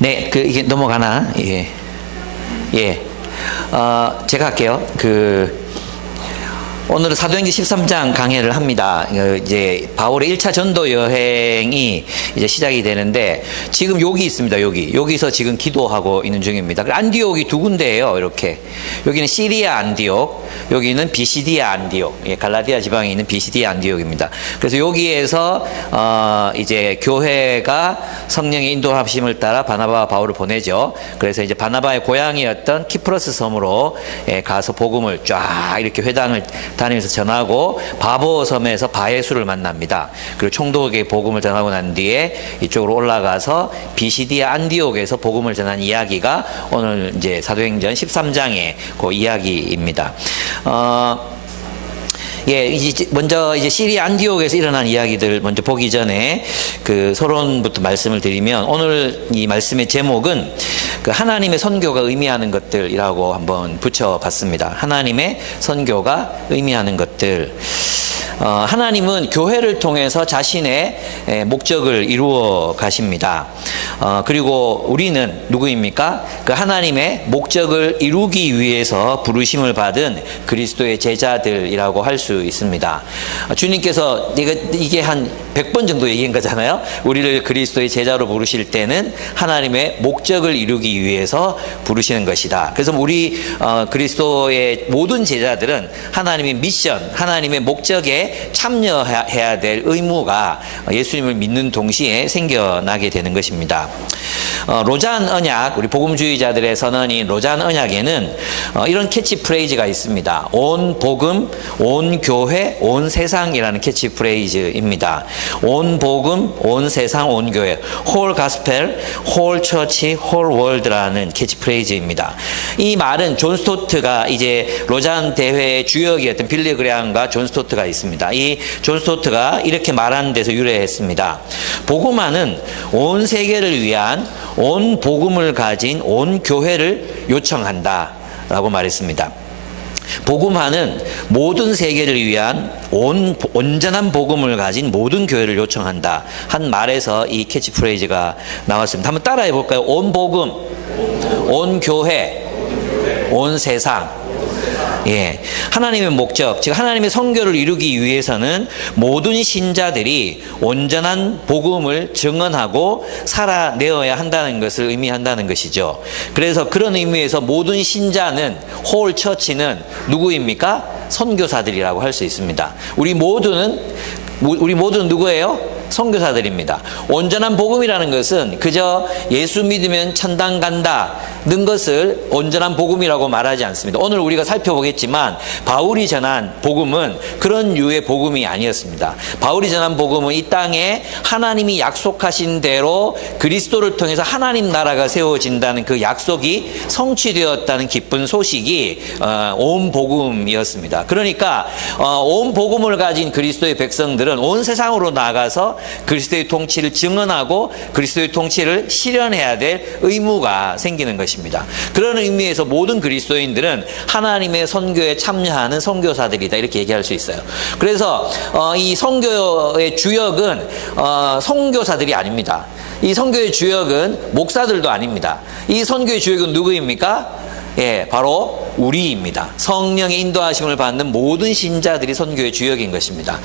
네, 이게 넘어가나? 예. 예. 제가 할게요. 오늘은 사도행전 13장 강해를 합니다. 이제 바울의 1차 전도 여행이 이제 시작이 되는데 지금 여기 있습니다. 여기서 지금 기도하고 있는 중입니다. 안디옥이 두 군데예요. 이렇게 여기는 시리아 안디옥, 여기는 비시디아 안디옥, 갈라디아 지방에 있는 비시디아 안디옥입니다. 그래서 여기에서 이제 교회가 성령의 인도하심을 따라 바나바와 바울을 보내죠. 그래서 이제 바나바의 고향이었던 키프로스 섬으로 가서 복음을 쫙 이렇게 회당을 다니면서 전하고 바보 섬에서 바예수를 만납니다. 그리고 총독에게 복음을 전하고 난 뒤에 이쪽으로 올라가서 비시디아 안디옥에서 복음을 전한 이야기가 오늘 이제 사도행전 13장의 그 이야기입니다. 먼저 이제 시리아 안디옥에서 일어난 이야기들 먼저 보기 전에 서론부터 말씀을 드리면 오늘 이 말씀의 제목은 하나님의 선교가 의미하는 것들이라고 한번 붙여봤습니다. 하나님의 선교가 의미하는 것들. 하나님은 교회를 통해서 자신의 목적을 이루어 가십니다. 그리고 우리는 누구입니까? 그 하나님의 목적을 이루기 위해서 부르심을 받은 그리스도의 제자들이라고 할 수 있습니다. 주님께서 이게 한 100번 정도 얘기한 거잖아요. 우리를 그리스도의 제자로 부르실 때는 하나님의 목적을 이루기 위해서 부르시는 것이다. 그래서 우리 그리스도의 모든 제자들은 하나님의 미션, 하나님의 목적에 참여해야 될 의무가 예수님을 믿는 동시에 생겨나게 되는 것입니다. 로잔 언약, 우리 복음주의자들의 선언인 로잔 언약에는 이런 캐치프레이즈가 있습니다. 온 복음, 온 교회, 온 세상이라는 캐치프레이즈입니다. 온 복음, 온 세상, 온 교회, 홀 가스펠, 홀 처치, 홀 월드라는 캐치프레이즈입니다. 이 말은 존 스토트가 이제 로잔 대회의 주역이었던 빌리 그레함과 존 스토트가 있습니다. 이 존 스토트가 이렇게 말하는 데서 유래했습니다. 복음화는 온 세계를 위한 온 복음을 가진 온 교회를 요청한다 라고 말했습니다. 복음화는 모든 세계를 위한 온전한 복음을 가진 모든 교회를 요청한다 한 말에서 이 캐치프레이즈가 나왔습니다. 한번 따라해 볼까요? 온 복음, 온 교회, 온 세상. 예, 하나님의 목적, 즉 하나님의 선교를 이루기 위해서는 모든 신자들이 온전한 복음을 증언하고 살아내어야 한다는 것을 의미한다는 것이죠. 그래서 그런 의미에서 모든 신자는, 홀 처치는 누구입니까? 선교사들이라고 할 수 있습니다. 우리 모두는 누구예요? 선교사들입니다. 온전한 복음이라는 것은 그저 예수 믿으면 천당 간다는 것을 온전한 복음이라고 말하지 않습니다. 오늘 우리가 살펴보겠지만 바울이 전한 복음은 그런 유의 복음이 아니었습니다. 바울이 전한 복음은 이 땅에 하나님이 약속하신 대로 그리스도를 통해서 하나님 나라가 세워진다는 그 약속이 성취되었다는 기쁜 소식이 온 복음이었습니다. 그러니까 온 복음을 가진 그리스도의 백성들은 온 세상으로 나가서 그리스도의 통치를 증언하고 그리스도의 통치를 실현해야 될 의무가 생기는 것입니다. 그런 의미에서 모든 그리스도인들은 하나님의 선교에 참여하는 선교사들이다 이렇게 얘기할 수 있어요. 그래서 이 선교의 주역은 선교사들이 아닙니다. 이 선교의 주역은 목사들도 아닙니다. 이 선교의 주역은 누구입니까? 예, 바로 우리입니다. 성령의 인도하심을 받는 모든 신자들이 선교의 주역인 것입니다.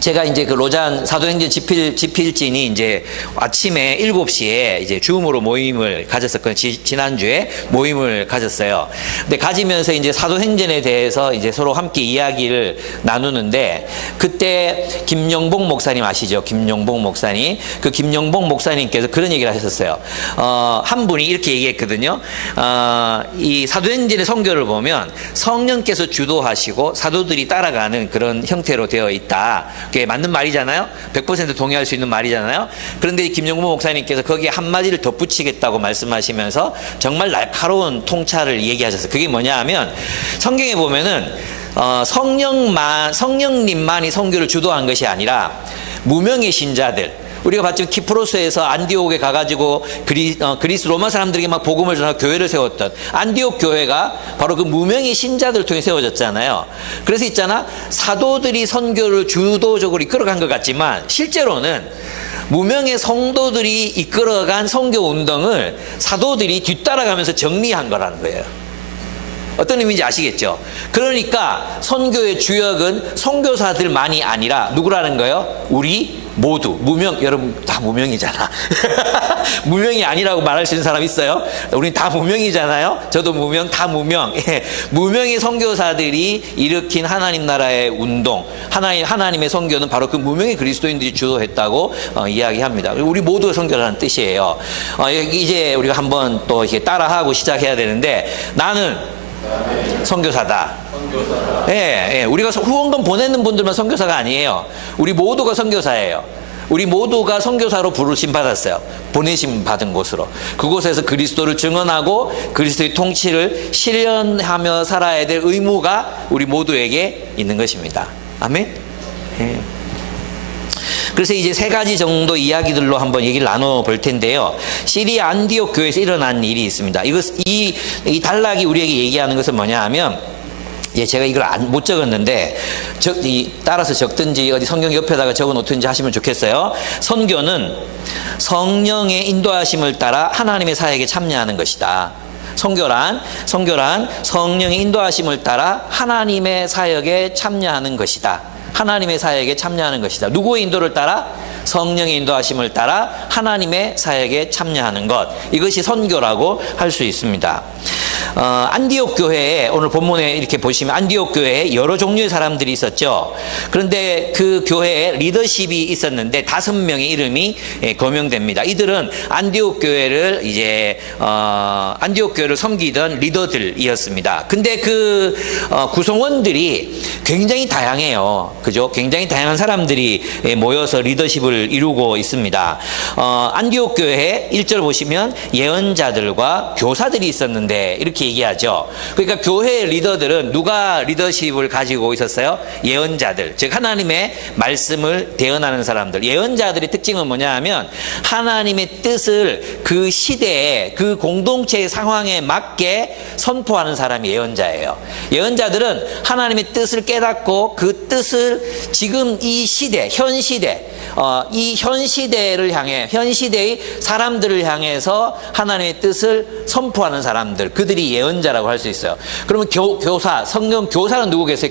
제가 이제 로잔 사도행전 집필진이 이제 아침에 7시에 이제 줌으로 모임을 가졌었거든요. 지난주에 모임을 가졌어요. 근데 가지면서 이제 사도행전에 대해서 이제 서로 함께 이야기를 나누는데 그때 김영복 목사님 아시죠? 김영복 목사님. 그 김영복 목사님께서 그런 얘기를 하셨어요. 한 분이 이렇게 얘기했거든요. 이 사도행전의 선교를 보면 성령께서 주도하시고 사도들이 따라가는 그런 형태로 되어 있다. 그게 맞는 말이잖아요. 100% 동의할 수 있는 말이잖아요. 그런데 김영무 목사님께서 거기에 한마디를 덧붙이겠다고 말씀하시면서 정말 날카로운 통찰을 얘기하셨어요. 그게 뭐냐 하면 성경에 보면은 성령님만이 선교를 주도한 것이 아니라 무명의 신자들, 우리가 봤지만 키프로스에서 안디옥에 가가지고 그리스 로마 사람들에게 막 복음을 전하고 교회를 세웠던 안디옥 교회가 바로 그 무명의 신자들을 통해 세워졌잖아요. 그래서 있잖아, 사도들이 선교를 주도적으로 이끌어간 것 같지만 실제로는 무명의 성도들이 이끌어간 선교 운동을 사도들이 뒤따라가면서 정리한 거라는 거예요. 어떤 의미인지 아시겠죠? 그러니까 선교의 주역은 선교사들만이 아니라 누구라는 거예요? 우리 모두. 무명, 여러분 다 무명이잖아. 무명이 아니라고 말할 수 있는 사람 있어요? 우린 다 무명이잖아요. 저도 무명, 다 무명. 예. 무명의 선교사들이 일으킨 하나님 나라의 운동, 하나님의 선교는 바로 그 무명의 그리스도인들이 주도했다고 이야기합니다. 우리 모두의 선교라는 뜻이에요. 이제 우리가 한번 또 이렇게 따라하고 시작해야 되는데, 나는 선교사다. 예, 예. 우리가 후원금 보내는 분들만 선교사가 아니에요. 우리 모두가 선교사예요. 우리 모두가 선교사로 부르심 받았어요. 보내심 받은 곳으로. 그곳에서 그리스도를 증언하고 그리스도의 통치를 실현하며 살아야 될 의무가 우리 모두에게 있는 것입니다. 아멘. 예. 그래서 이제 세 가지 정도 이야기들로 한번 얘기를 나눠볼 텐데요. 시리아 안디옥 교회에서 일어난 일이 있습니다. 이 단락이 우리에게 얘기하는 것은 뭐냐 하면, 예, 제가 이걸 못 적었는데, 따라서 적든지 어디 성경 옆에다가 적어 놓든지 하시면 좋겠어요. 선교는 성령의 인도하심을 따라 하나님의 사역에 참여하는 것이다. 선교란 성령의 인도하심을 따라 하나님의 사역에 참여하는 것이다. 하나님의 사역에 참여하는 것이다. 누구의 인도를 따라? 성령의 인도하심을 따라 하나님의 사역에 참여하는 것. 이것이 선교라고 할 수 있습니다. 안디옥 교회에, 오늘 본문에 이렇게 보시면 안디옥 교회에 여러 종류의 사람들이 있었죠. 그런데 그 교회에 리더십이 있었는데 5명의 이름이 거명됩니다. 이들은 안디옥 교회를 안디옥 교회를 섬기던 리더들이었습니다. 근데 그 구성원들이 굉장히 다양해요. 그죠? 굉장히 다양한 사람들이 모여서 리더십을 이루고 있습니다. 안디옥 교회에 1절 보시면 예언자들과 교사들이 있었는데 이렇게 얘기하죠. 그러니까 교회의 리더들은 누가 리더십을 가지고 있었어요? 예언자들, 즉 하나님의 말씀을 대언하는 사람들. 예언자들의 특징은 뭐냐 하면 하나님의 뜻을 그 시대에, 그 공동체의 상황에 맞게 선포하는 사람이 예언자예요. 예언자들은 하나님의 뜻을 깨닫고 그 뜻을 지금 이 시대, 현 시대, 이 현 시대를 향해, 현 시대의 사람들을 향해서 하나님의 뜻을 선포하는 사람들, 그들이 예언자라고 할 수 있어요. 그러면 교사, 성경 교사는 누구 계세요?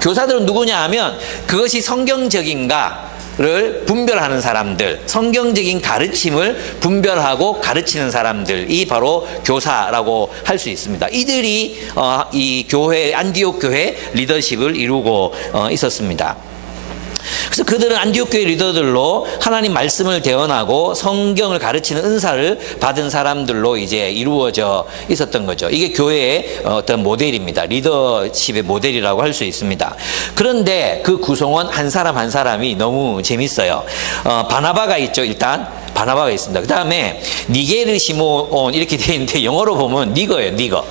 교사들은 누구냐 하면 그것이 성경적인가를 분별하는 사람들, 성경적인 가르침을 분별하고 가르치는 사람들이 바로 교사라고 할 수 있습니다. 이들이 이 교회, 안디옥 교회 리더십을 이루고 있었습니다. 그래서 그들은 안디옥 교회 리더들로 하나님 말씀을 대언하고 성경을 가르치는 은사를 받은 사람들로 이제 이루어져 있었던 거죠. 이게 교회의 어떤 모델입니다. 리더십의 모델이라고 할 수 있습니다. 그런데 그 구성원 한 사람 한 사람이 너무 재밌어요. 바나바가 있죠. 일단 바나바가 있습니다. 그 다음에 니게르 시몬 이렇게 되어 있는데 영어로 보면 니거예요. 니거.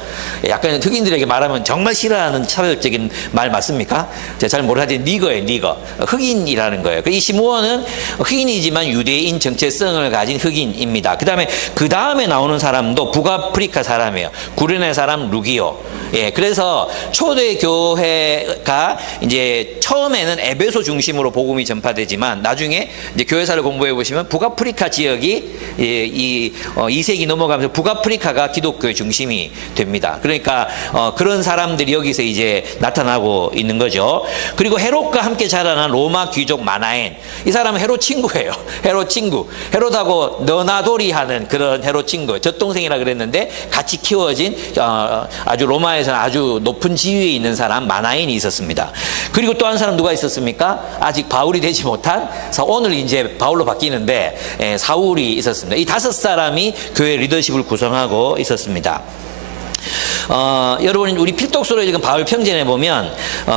약간 흑인들에게 말하면 정말 싫어하는 차별적인 말 맞습니까? 제가 잘 모르겠는데 니거예요. 니거. 흑인이라는 거예요. 이 시몬은 흑인이지만 유대인 정체성을 가진 흑인입니다. 그 다음에 나오는 사람도 북아프리카 사람이에요. 구레네 사람 루기오. 예, 그래서 초대 교회가 이제 처음에는 에베소 중심으로 복음이 전파되지만 나중에 이제 교회사를 공부해 보시면 북아프리카 지역이 이 2세기 넘어가면서 북아프리카가 기독교의 중심이 됩니다. 그러니까 그런 사람들이 여기서 이제 나타나고 있는 거죠. 그리고 헤롯과 함께 자라난 로마 귀족 마나엔, 이 사람은 헤롯 친구예요. 헤롯 친구. 헤롯하고 너나돌이 하는 그런 헤롯 친구. 젖동생이라 그랬는데 같이 키워진 아주 로마에서는 아주 높은 지위에 있는 사람 마나엔이 있었습니다. 그리고 또 한 사람 누가 있었습니까? 아직 바울이 되지 못한, 오늘 이제 바울로 바뀌는데 사울이 있었습니다. 이 5사람이 교회 리더십을 구성하고 있었습니다. 여러분, 우리 필독서로 읽은 바울 평전에 보면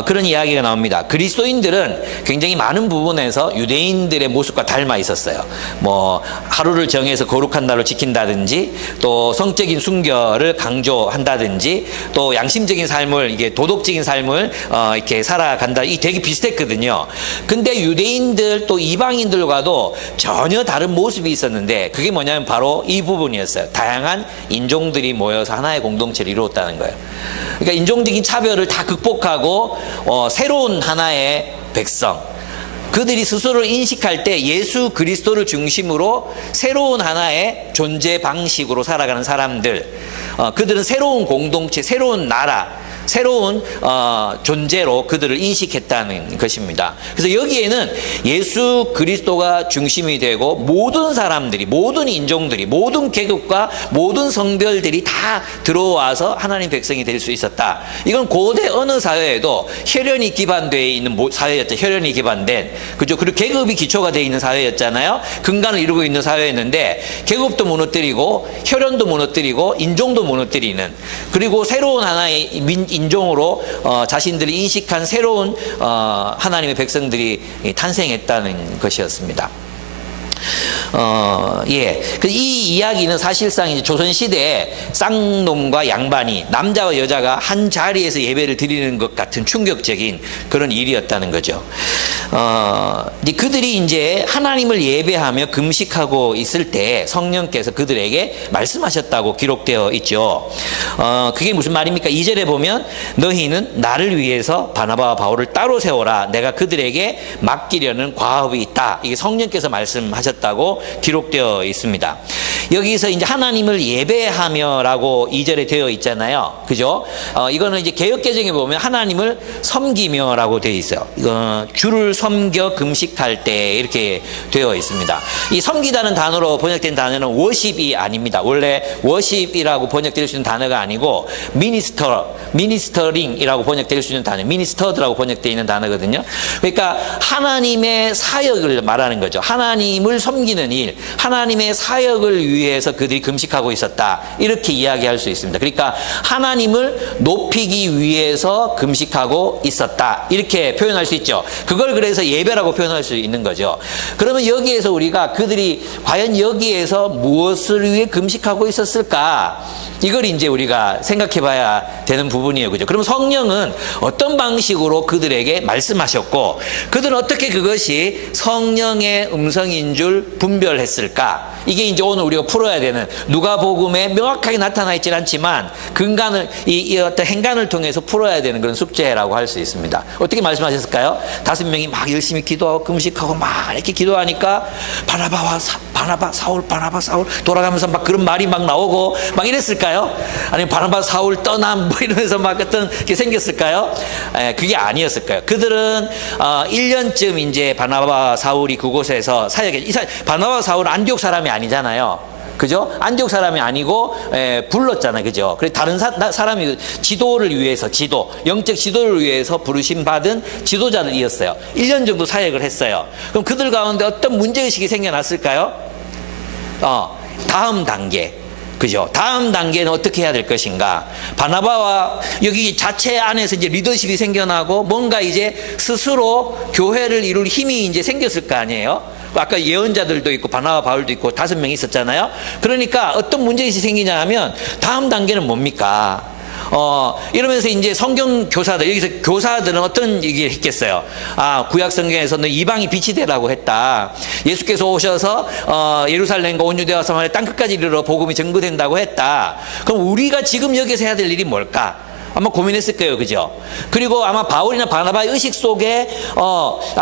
그런 이야기가 나옵니다. 그리스도인들은 굉장히 많은 부분에서 유대인들의 모습과 닮아 있었어요. 뭐 하루를 정해서 거룩한 날로 지킨다든지, 또 성적인 순결을 강조한다든지, 또 양심적인 삶을, 이게 도덕적인 삶을 이렇게 살아간다. 이 되게 비슷했거든요. 근데 유대인들 또 이방인들과도 전혀 다른 모습이 있었는데, 그게 뭐냐면 바로 이 부분이었어요. 다양한 인종들이 모여서 하나의 공동체를 이루었다는 거예요. 그러니까 인종적인 차별을 다 극복하고 새로운 하나의 백성, 그들이 스스로를 인식할 때 예수 그리스도를 중심으로 새로운 하나의 존재 방식으로 살아가는 사람들, 그들은 새로운 공동체, 새로운 나라, 새로운 존재로 그들을 인식했다는 것입니다. 그래서 여기에는 예수 그리스도가 중심이 되고 모든 사람들이, 모든 인종들이, 모든 계급과 모든 성별들이 다 들어와서 하나님 백성이 될 수 있었다. 이건 고대 어느 사회에도 혈연이 기반되어 있는 사회였죠. 혈연이 기반된, 그죠? 그리고 계급이 기초가 되어 있는 사회였잖아요. 근간을 이루고 있는 사회였는데 계급도 무너뜨리고 혈연도 무너뜨리고 인종도 무너뜨리는, 그리고 새로운 하나의 인종으로 자신들이 인식한 새로운 하나님의 백성들이 탄생했다는 것이었습니다. 이 이야기는 사실상 이제 조선시대에 쌍놈과 양반이, 남자와 여자가 한 자리에서 예배를 드리는 것 같은 충격적인 그런 일이었다는 거죠. 그들이 이제 하나님을 예배하며 금식하고 있을 때 성령께서 그들에게 말씀하셨다고 기록되어 있죠. 그게 무슨 말입니까? 2절에 보면 너희는 나를 위해서 바나바와 바울을 따로 세워라. 내가 그들에게 맡기려는 과업이 있다. 이게 성령께서 말씀하셨다고 기록되어 있습니다. 여기서 이제 하나님을 예배하며라고 2절에 되어 있잖아요. 그죠? 이거는 이제 개역개정에 보면 하나님을 섬기며라고 되어 있어요. 주를 섬겨 금식할 때 이렇게 되어 있습니다. 이 섬기다는 단어로 번역된 단어는 워십이 아닙니다. 원래 워십이라고 번역될 수 있는 단어가 아니고 미니스터링이라고 번역될 수 있는 단어, 미니스터드라고 번역되어 있는 단어거든요. 그러니까 하나님의 사역을 말하는 거죠. 하나님을 섬기는 일, 하나님의 사역을 위해서 그들이 금식하고 있었다. 이렇게 이야기할 수 있습니다. 그러니까 하나님을 높이기 위해서 금식하고 있었다. 이렇게 표현할 수 있죠. 그걸 그래서 예배라고 표현할 수 있는 거죠. 그러면 여기에서 우리가 그들이 과연 여기에서 무엇을 위해 금식하고 있었을까? 이걸 이제 우리가 생각해 봐야 되는 부분이에요. 그죠? 그럼 성령은 어떤 방식으로 그들에게 말씀하셨고, 그들은 어떻게 그것이 성령의 음성인 줄 분별했을까? 이게 이제 오늘 우리가 풀어야 되는, 누가복음에 명확하게 나타나 있진 않지만 근간을, 이 어떤 행간을 통해서 풀어야 되는 그런 숙제라고 할 수 있습니다. 어떻게 말씀하셨을까요? 5명이 막 열심히 기도하고 금식하고 막 이렇게 기도하니까 바나바 사울 돌아가면서 막 그런 말이 막 나오고 막 이랬을까요? 아니면 바나바 사울 떠남 뭐 이러면서 막 어떤 게 생겼을까요? 그게 아니었을까요? 그들은 1년쯤 이제 바나바 사울이 그곳에서 바나바 사울은 안디옥 사람이 아니잖아요. 그죠? 안디옥 사람이 아니고 불렀잖아요. 그죠? 그래서 다른 사람이 지도를 위해서, 영적 지도를 위해서 부르심 받은 지도자들이었어요. 1년 정도 사역을 했어요. 그럼 그들 가운데 어떤 문제의식이 생겨났을까요? 다음 단계. 그죠? 다음 단계는 어떻게 해야 될 것인가? 바나바와 여기 자체 안에서 이제 리더십이 생겨나고 뭔가 이제 스스로 교회를 이룰 힘이 이제 생겼을 거 아니에요? 아까 예언자들도 있고 바나바 바울도 있고 5명 있었잖아요. 그러니까 어떤 문제의식이 생기냐 하면 다음 단계는 뭡니까? 이러면서 이제 성경 교사들, 여기서 교사들은 어떤 얘기를 했겠어요? 구약 성경에서는 이방이 빛이 되라고 했다. 예수께서 오셔서 예루살렘과 온 유대와 사마리아 땅 끝까지 이르러 복음이 전거된다고 했다. 그럼 우리가 지금 여기서 해야 될 일이 뭘까? 아마 고민했을 거예요. 그죠? 그리고 아마 바울이나 바나바의 의식 속에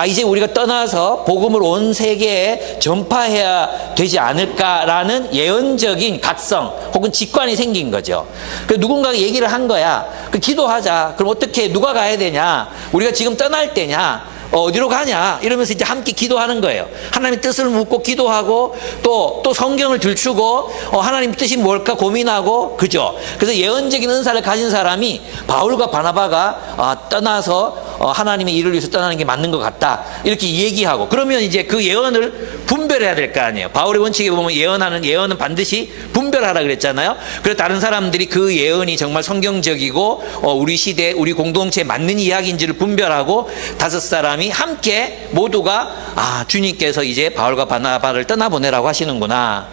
이제 우리가 떠나서 복음을 온 세계에 전파해야 되지 않을까라는 예언적인 각성 혹은 직관이 생긴 거죠. 그래서 누군가가 얘기를 한 거야. 기도하자. 그럼 어떻게, 누가 가야 되냐? 우리가 지금 떠날 때냐? 어디로 가냐? 이러면서 이제 함께 기도하는 거예요. 하나님 뜻을 묻고 기도하고 또 성경을 들추고 하나님 뜻이 뭘까 고민하고, 그죠? 그래서 예언적인 은사를 가진 사람이 바울과 바나바가 떠나서 하나님의 일을 위해서 떠나는 게 맞는 것 같다. 이렇게 얘기하고, 그러면 이제 그 예언을 분별해야 될 거 아니에요. 바울의 원칙에 보면 예언은 반드시 분별하라 그랬잖아요. 그래서 다른 사람들이 그 예언이 정말 성경적이고 우리 시대, 우리 공동체에 맞는 이야기인지를 분별하고 5사람이 함께 모두가 주님께서 이제 바울과 바나바를 떠나보내라고 하시는구나.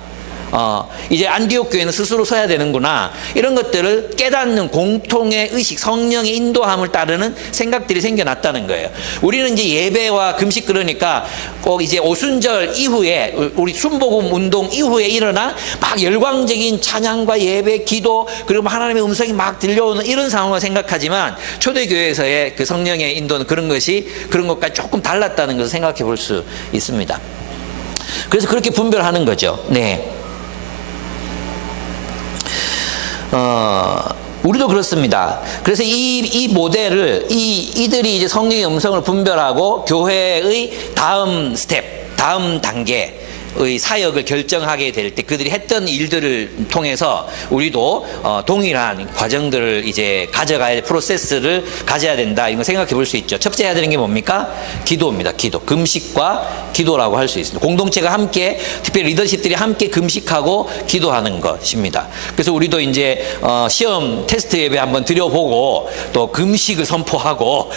이제 안디옥 교회는 스스로 서야 되는구나. 이런 것들을 깨닫는 공통의 의식, 성령의 인도함을 따르는 생각들이 생겨났다는 거예요. 우리는 이제 예배와 금식 그러니까 꼭 이제 오순절 이후에 우리 순복음 운동 이후에 일어난 막 열광적인 찬양과 예배, 기도 그리고 하나님의 음성이 막 들려오는 이런 상황을 생각하지만 초대교회에서의 그 성령의 인도는 그런 것과 조금 달랐다는 것을 생각해 볼 수 있습니다. 그래서 그렇게 분별하는 거죠. 네. 우리도 그렇습니다. 그래서 이 모델을 이들이 이제 성령의 음성을 분별하고 교회의 다음 스텝, 다음 단계의 사역을 결정하게 될 때 그들이 했던 일들을 통해서 우리도 동일한 과정들을 이제 가져가야 될 프로세스를 가져야 된다. 이거 생각해 볼 수 있죠. 첫째 해야 되는 게 뭡니까? 기도입니다. 기도. 금식과 기도라고 할 수 있습니다. 공동체가 함께, 특별히 리더십들이 함께 금식하고 기도하는 것입니다. 그래서 우리도 이제 시험 테스트 예배 한번 드려보고 또 금식을 선포하고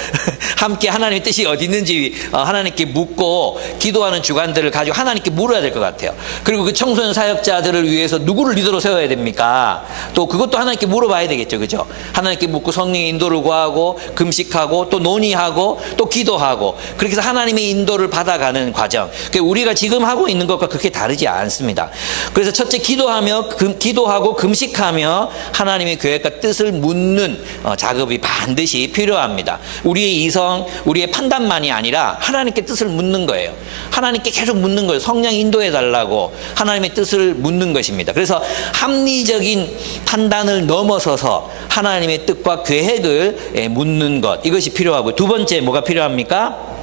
함께 하나님의 뜻이 어디 있는지 하나님께 묻고 기도하는 주간들을 가지고 하나님께 물어야 될 것 같아요. 그리고 그 청소년 사역자들을 위해서 누구를 리더로 세워야 됩니까? 또 그것도 하나님께 물어봐야 되겠죠. 그죠? 하나님께 묻고 성령의 인도를 구하고 금식하고 또 논의하고 또 기도하고 그렇게 해서 하나님의 인도를 받아가는 과정. 우리가 지금 하고 있는 것과 그렇게 다르지 않습니다. 그래서 첫째 기도하고 금식하며 하나님의 계획과 뜻을 묻는 작업이 반드시 필요합니다. 우리의 이성, 우리의 판단만이 아니라 하나님께 뜻을 묻는 거예요. 하나님께 계속 묻는 거예요. 성령 인도해달라고 하나님의 뜻을 묻는 것입니다. 그래서 합리적인 판단을 넘어서서 하나님의 뜻과 계획을 묻는 것, 이것이 필요하고, 두 번째 뭐가 필요합니까?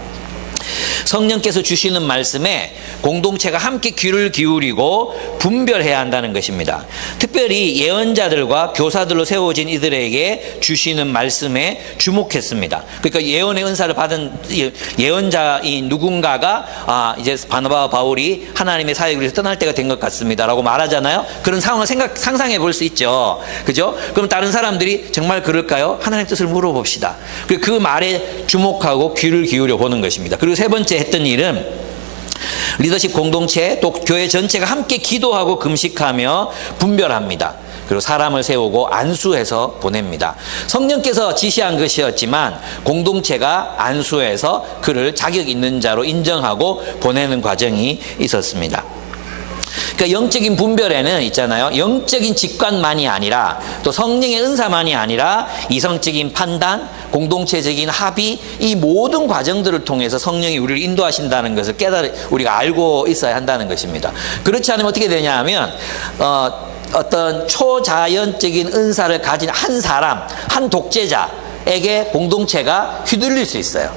성령께서 주시는 말씀에 공동체가 함께 귀를 기울이고 분별해야 한다는 것입니다. 특별히 예언자들과 교사들로 세워진 이들에게 주시는 말씀에 주목했습니다. 그러니까 예언의 은사를 받은 예언자인 누군가가 이제 바나바와 바울이 하나님의 사역을 위해서 떠날 때가 된 것 같습니다 라고 말하잖아요. 그런 상황을 상상해 볼 수 있죠. 그죠? 그럼 다른 사람들이 정말 그럴까요? 하나님의 뜻을 물어봅시다. 그 말에 주목하고 귀를 기울여 보는 것입니다. 그리고 세 번째 했던 일은 리더십 공동체 또 교회 전체가 함께 기도하고 금식하며 분별합니다. 그리고 사람을 세우고 안수해서 보냅니다. 성령께서 지시한 것이었지만 공동체가 안수해서 그를 자격 있는 자로 인정하고 보내는 과정이 있었습니다. 그러니까 영적인 분별에는 있잖아요. 영적인 직관만이 아니라 또 성령의 은사만이 아니라 이성적인 판단, 공동체적인 합의, 이 모든 과정들을 통해서 성령이 우리를 인도하신다는 것을 우리가 알고 있어야 한다는 것입니다. 그렇지 않으면 어떻게 되냐 하면 어떤 초자연적인 은사를 가진 한 사람, 한 독재자에게 공동체가 휘둘릴 수 있어요.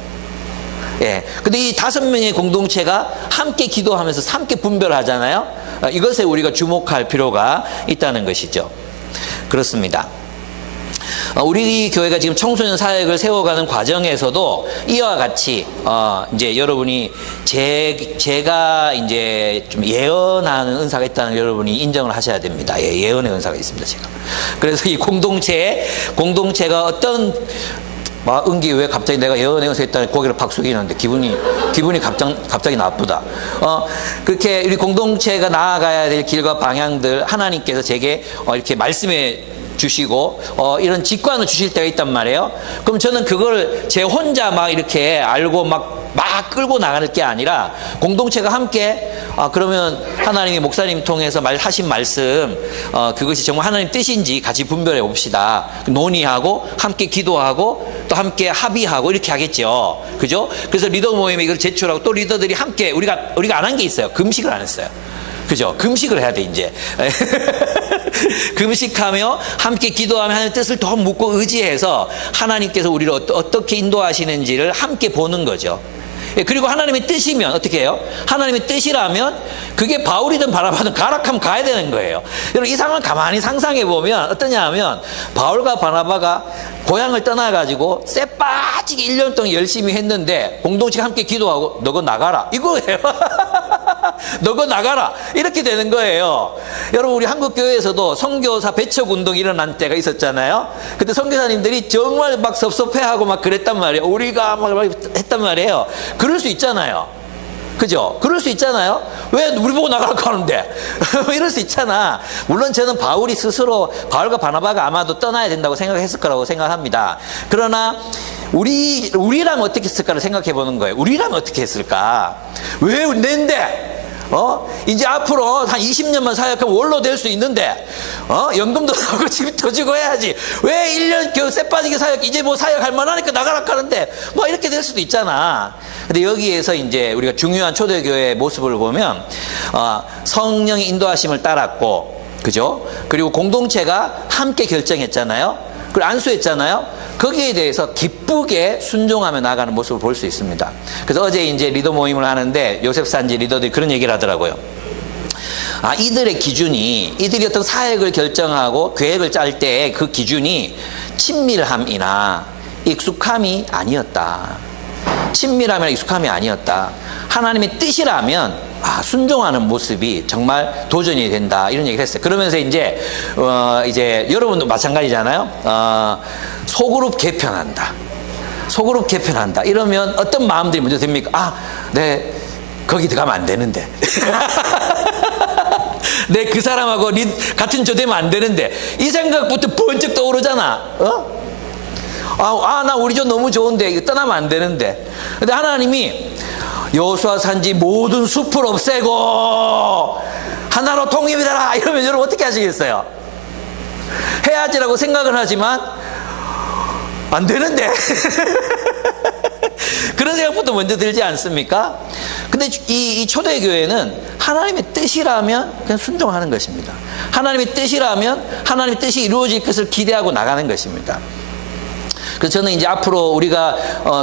예. 근데 이 5명의 공동체가 함께 기도하면서 함께 분별하잖아요. 이것에 우리가 주목할 필요가 있다는 것이죠. 그렇습니다. 우리 교회가 지금 청소년 사역을 세워가는 과정에서도 이와 같이 이제 여러분이 제가 이제 좀 예언하는 은사가 있다는 걸 여러분이 인정을 하셔야 됩니다. 예언의 은사가 있습니다, 제가. 그래서 이 공동체가 어떤 은기 왜 갑자기 내가 예언의 은사 있다는 고개를 팍 숙이는데 기분이 갑자기 나쁘다. 그렇게 우리 공동체가 나아가야 될 길과 방향들 하나님께서 제게 이렇게 말씀해 주시고 이런 직관을 주실 때가 있단 말이에요. 그럼 저는 그걸 제 혼자 막 이렇게 알고 막 끌고 나갈 게 아니라 공동체가 함께 그러면 하나님이 목사님 통해서 하신 말씀 그것이 정말 하나님 뜻인지 같이 분별해 봅시다. 논의하고 함께 기도하고 또 함께 합의하고 이렇게 하겠죠. 그죠? 그래서 리더 모임에 이걸 제출하고 또 리더들이 함께 우리가 안 한 게 있어요. 금식을 안 했어요. 그죠? 금식을 해야 돼, 이제. 금식하며 함께 기도하며 하나님의 뜻을 더 묻고 의지해서 하나님께서 우리를 어떻게 인도하시는지를 함께 보는 거죠. 그리고 하나님의 뜻이면 어떻게 해요? 하나님의 뜻이라면 그게 바울이든 바나바든 가락하면 가야 되는 거예요. 여러분 이 상황을 가만히 상상해 보면 어떠냐 하면 바울과 바나바가 고향을 떠나가지고 쎄 빠지게 1년 동안 열심히 했는데 공동체가 함께 기도하고 너거 나가라 이거예요. 너거 나가라 이렇게 되는 거예요. 여러분 우리 한국교회에서도 선교사 배척 운동이 일어난 때가 있었잖아요. 그때 선교사님들이 정말 막 섭섭해하고 막 그랬단 말이에요. 우리가 막 했단 말이에요. 그럴 수 있잖아요. 그죠? 그럴 수 있잖아요. 왜 우리 보고 나가라고 하는데? 이럴 수 있잖아. 물론 저는 바울이 스스로, 바울과 바나바가 아마도 떠나야 된다고 생각했을 거라고 생각합니다. 그러나 우리라면 어떻게 했을까를 생각해 보는 거예요. 우리라면 어떻게 했을까? 왜 낸데? 이제 앞으로 한 20년만 사역하면 원로 될 수 있는데, 연금도 나오고 집도 주고 해야지. 왜 1년 겨우 쎄 빠지게 사역, 이제 뭐 사역할 만하니까 나가라 하는데, 뭐 이렇게 될 수도 있잖아. 근데 여기에서 이제 우리가 중요한 초대교회의 모습을 보면, 성령의 인도하심을 따랐고, 그죠? 그리고 공동체가 함께 결정했잖아요. 그리고 안수했잖아요. 거기에 대해서 기쁘게 순종하며 나가는 모습을 볼 수 있습니다. 그래서 어제 이제 리더 모임을 하는데 요셉산지 리더들이 그런 얘기를 하더라고요. 이들의 기준이, 이들이 어떤 사역을 결정하고 계획을 짤 때 그 기준이 친밀함이나 익숙함이 아니었다. 친밀함이나 익숙함이 아니었다. 하나님의 뜻이라면 순종하는 모습이 정말 도전이 된다. 이런 얘기를 했어요. 그러면서 이제 여러분도 마찬가지잖아요. 소그룹 개편한다. 소그룹 개편한다. 이러면 어떤 마음들이 먼저 듭니까? 네, 거기 들어가면 안 되는데. 내 그 사람하고 같은 조되면 안 되는데. 이 생각부터 번쩍 떠오르잖아. 나 우리 조 너무 좋은데 이거 떠나면 안 되는데. 근데 하나님이 여호수아 산지 모든 숲을 없애고 하나로 통일이 되라 이러면 여러분 어떻게 하시겠어요? 해야지라고 생각은 하지만 안 되는데. 그런 생각부터 먼저 들지 않습니까? 근데 이 초대교회는 하나님의 뜻이라면 그냥 순종하는 것입니다. 하나님의 뜻이라면 하나님의 뜻이 이루어질 것을 기대하고 나가는 것입니다. 그래서 저는 이제 앞으로 우리가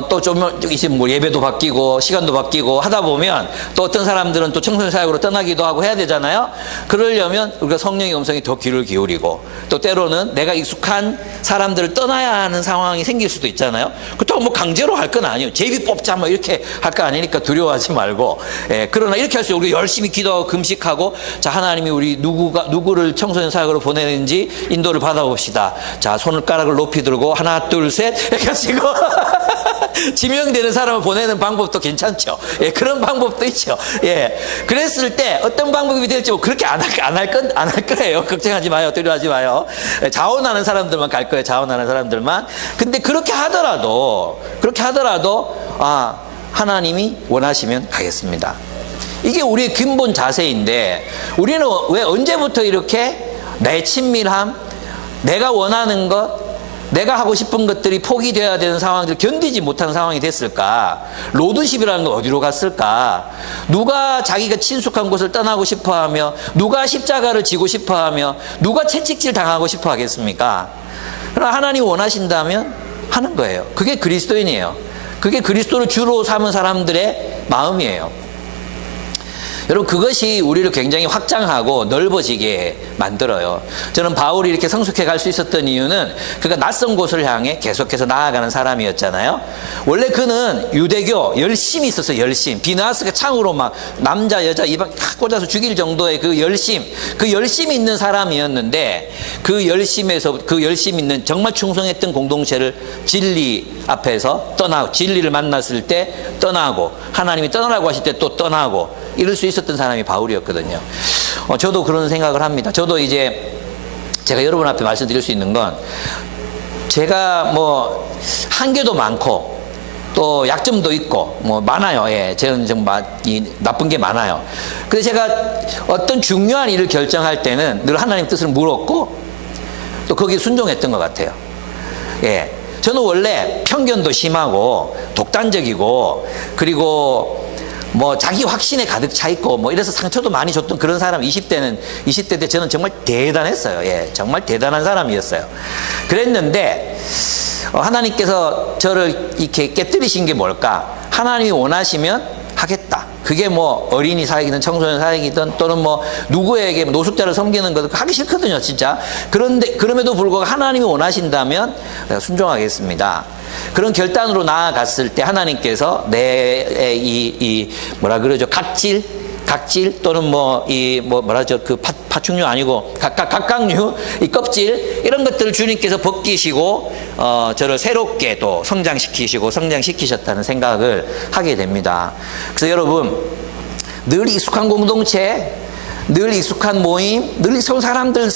또 좀 이제 뭐 예배도 바뀌고 시간도 바뀌고 하다 보면 또 어떤 사람들은 또 청소년 사역으로 떠나기도 하고 해야 되잖아요. 그러려면 우리가 성령의 음성에 더 귀를 기울이고 또 때로는 내가 익숙한 사람들을 떠나야 하는 상황이 생길 수도 있잖아요. 그렇다고 뭐 강제로 할 건 아니에요. 제비 뽑자 뭐 이렇게 할 거 아니니까 두려워하지 말고. 그러나 이렇게 할 수 우리가 열심히 기도하고 금식하고 자 하나님이 우리 누구를 청소년 사역으로 보내는지 인도를 받아봅시다. 자 손가락을 높이 들고 하나 둘 셋 해가지고 지명되는 사람을 보내는 방법도 괜찮죠. 그런 방법도 있죠. 그랬을 때 어떤 방법이 될지 뭐 그렇게 안 할 거예요. 걱정하지 마요. 두려워하지 마요. 자원하는 사람들만 갈 거예요. 자원하는 사람들만. 근데 그렇게 하더라도 하나님이 원하시면 가겠습니다. 이게 우리의 근본 자세인데 우리는 왜 언제부터 이렇게 내 친밀함, 내가 원하는 것, 내가 하고 싶은 것들이 포기되어야 되는 상황들을 견디지 못하는 상황이 됐을까? 로드십이라는 건 어디로 갔을까? 누가 자기가 친숙한 곳을 떠나고 싶어하며 누가 십자가를 지고 싶어하며 누가 채찍질 당하고 싶어 하겠습니까? 그러나 하나님이 원하신다면 하는 거예요. 그게 그리스도인이에요. 그게 그리스도를 주로 삼은 사람들의 마음이에요. 여러분 그것이 우리를 굉장히 확장하고 넓어지게 만들어요. 저는 바울이 이렇게 성숙해 갈 수 있었던 이유는 그가 낯선 곳을 향해 계속해서 나아가는 사람이었잖아요. 원래 그는 유대교 열심이 있었어요. 열심. 비나스가 창으로 막 남자 여자 이방 꽂아서 죽일 정도의 그 열심이 있는 사람이었는데 그 열심 있는 정말 충성했던 공동체를 진리 앞에서 떠나고 진리를 만났을 때 떠나고 하나님이 떠나라고 하실 때 또 떠나고 이럴 수 있었던 사람이 바울이었거든요. 저도 그런 생각을 합니다. 저도 이제 제가 여러분 앞에 말씀드릴 수 있는 건 제가 뭐 한계도 많고 또 약점도 있고 뭐 많아요. 저는 좀 나쁜 게 많아요. 근데 제가 어떤 중요한 일을 결정할 때는 늘 하나님 뜻을 물었고 또 거기에 순종했던 것 같아요. 저는 원래 편견도 심하고 독단적이고 그리고 뭐 자기 확신에 가득 차 있고 뭐 이래서 상처도 많이 줬던 그런 사람 20대 때 저는 정말 대단했어요. 정말 대단한 사람이었어요. 그랬는데 하나님께서 저를 이렇게 깨뜨리신 게 뭘까? 하나님이 원하시면 하겠다. 그게 뭐 어린이 사역이든 청소년 사역이든 또는 뭐 누구에게 노숙자를 섬기는 것도 하기 싫거든요, 진짜. 그런데 그럼에도 불구하고 하나님이 원하신다면 내가 순종하겠습니다. 그런 결단으로 나아갔을 때 하나님께서 내 뭐라 그러죠? 각질 또는 뭐라죠? 그 파충류 아니고 각각류, 이 껍질 이런 것들을 주님께서 벗기시고 저를 새롭게 또 성장시키셨다는 생각을 하게 됩니다. 그래서 여러분 늘 익숙한 공동체, 늘 익숙한 모임, 늘 익숙한 사람들,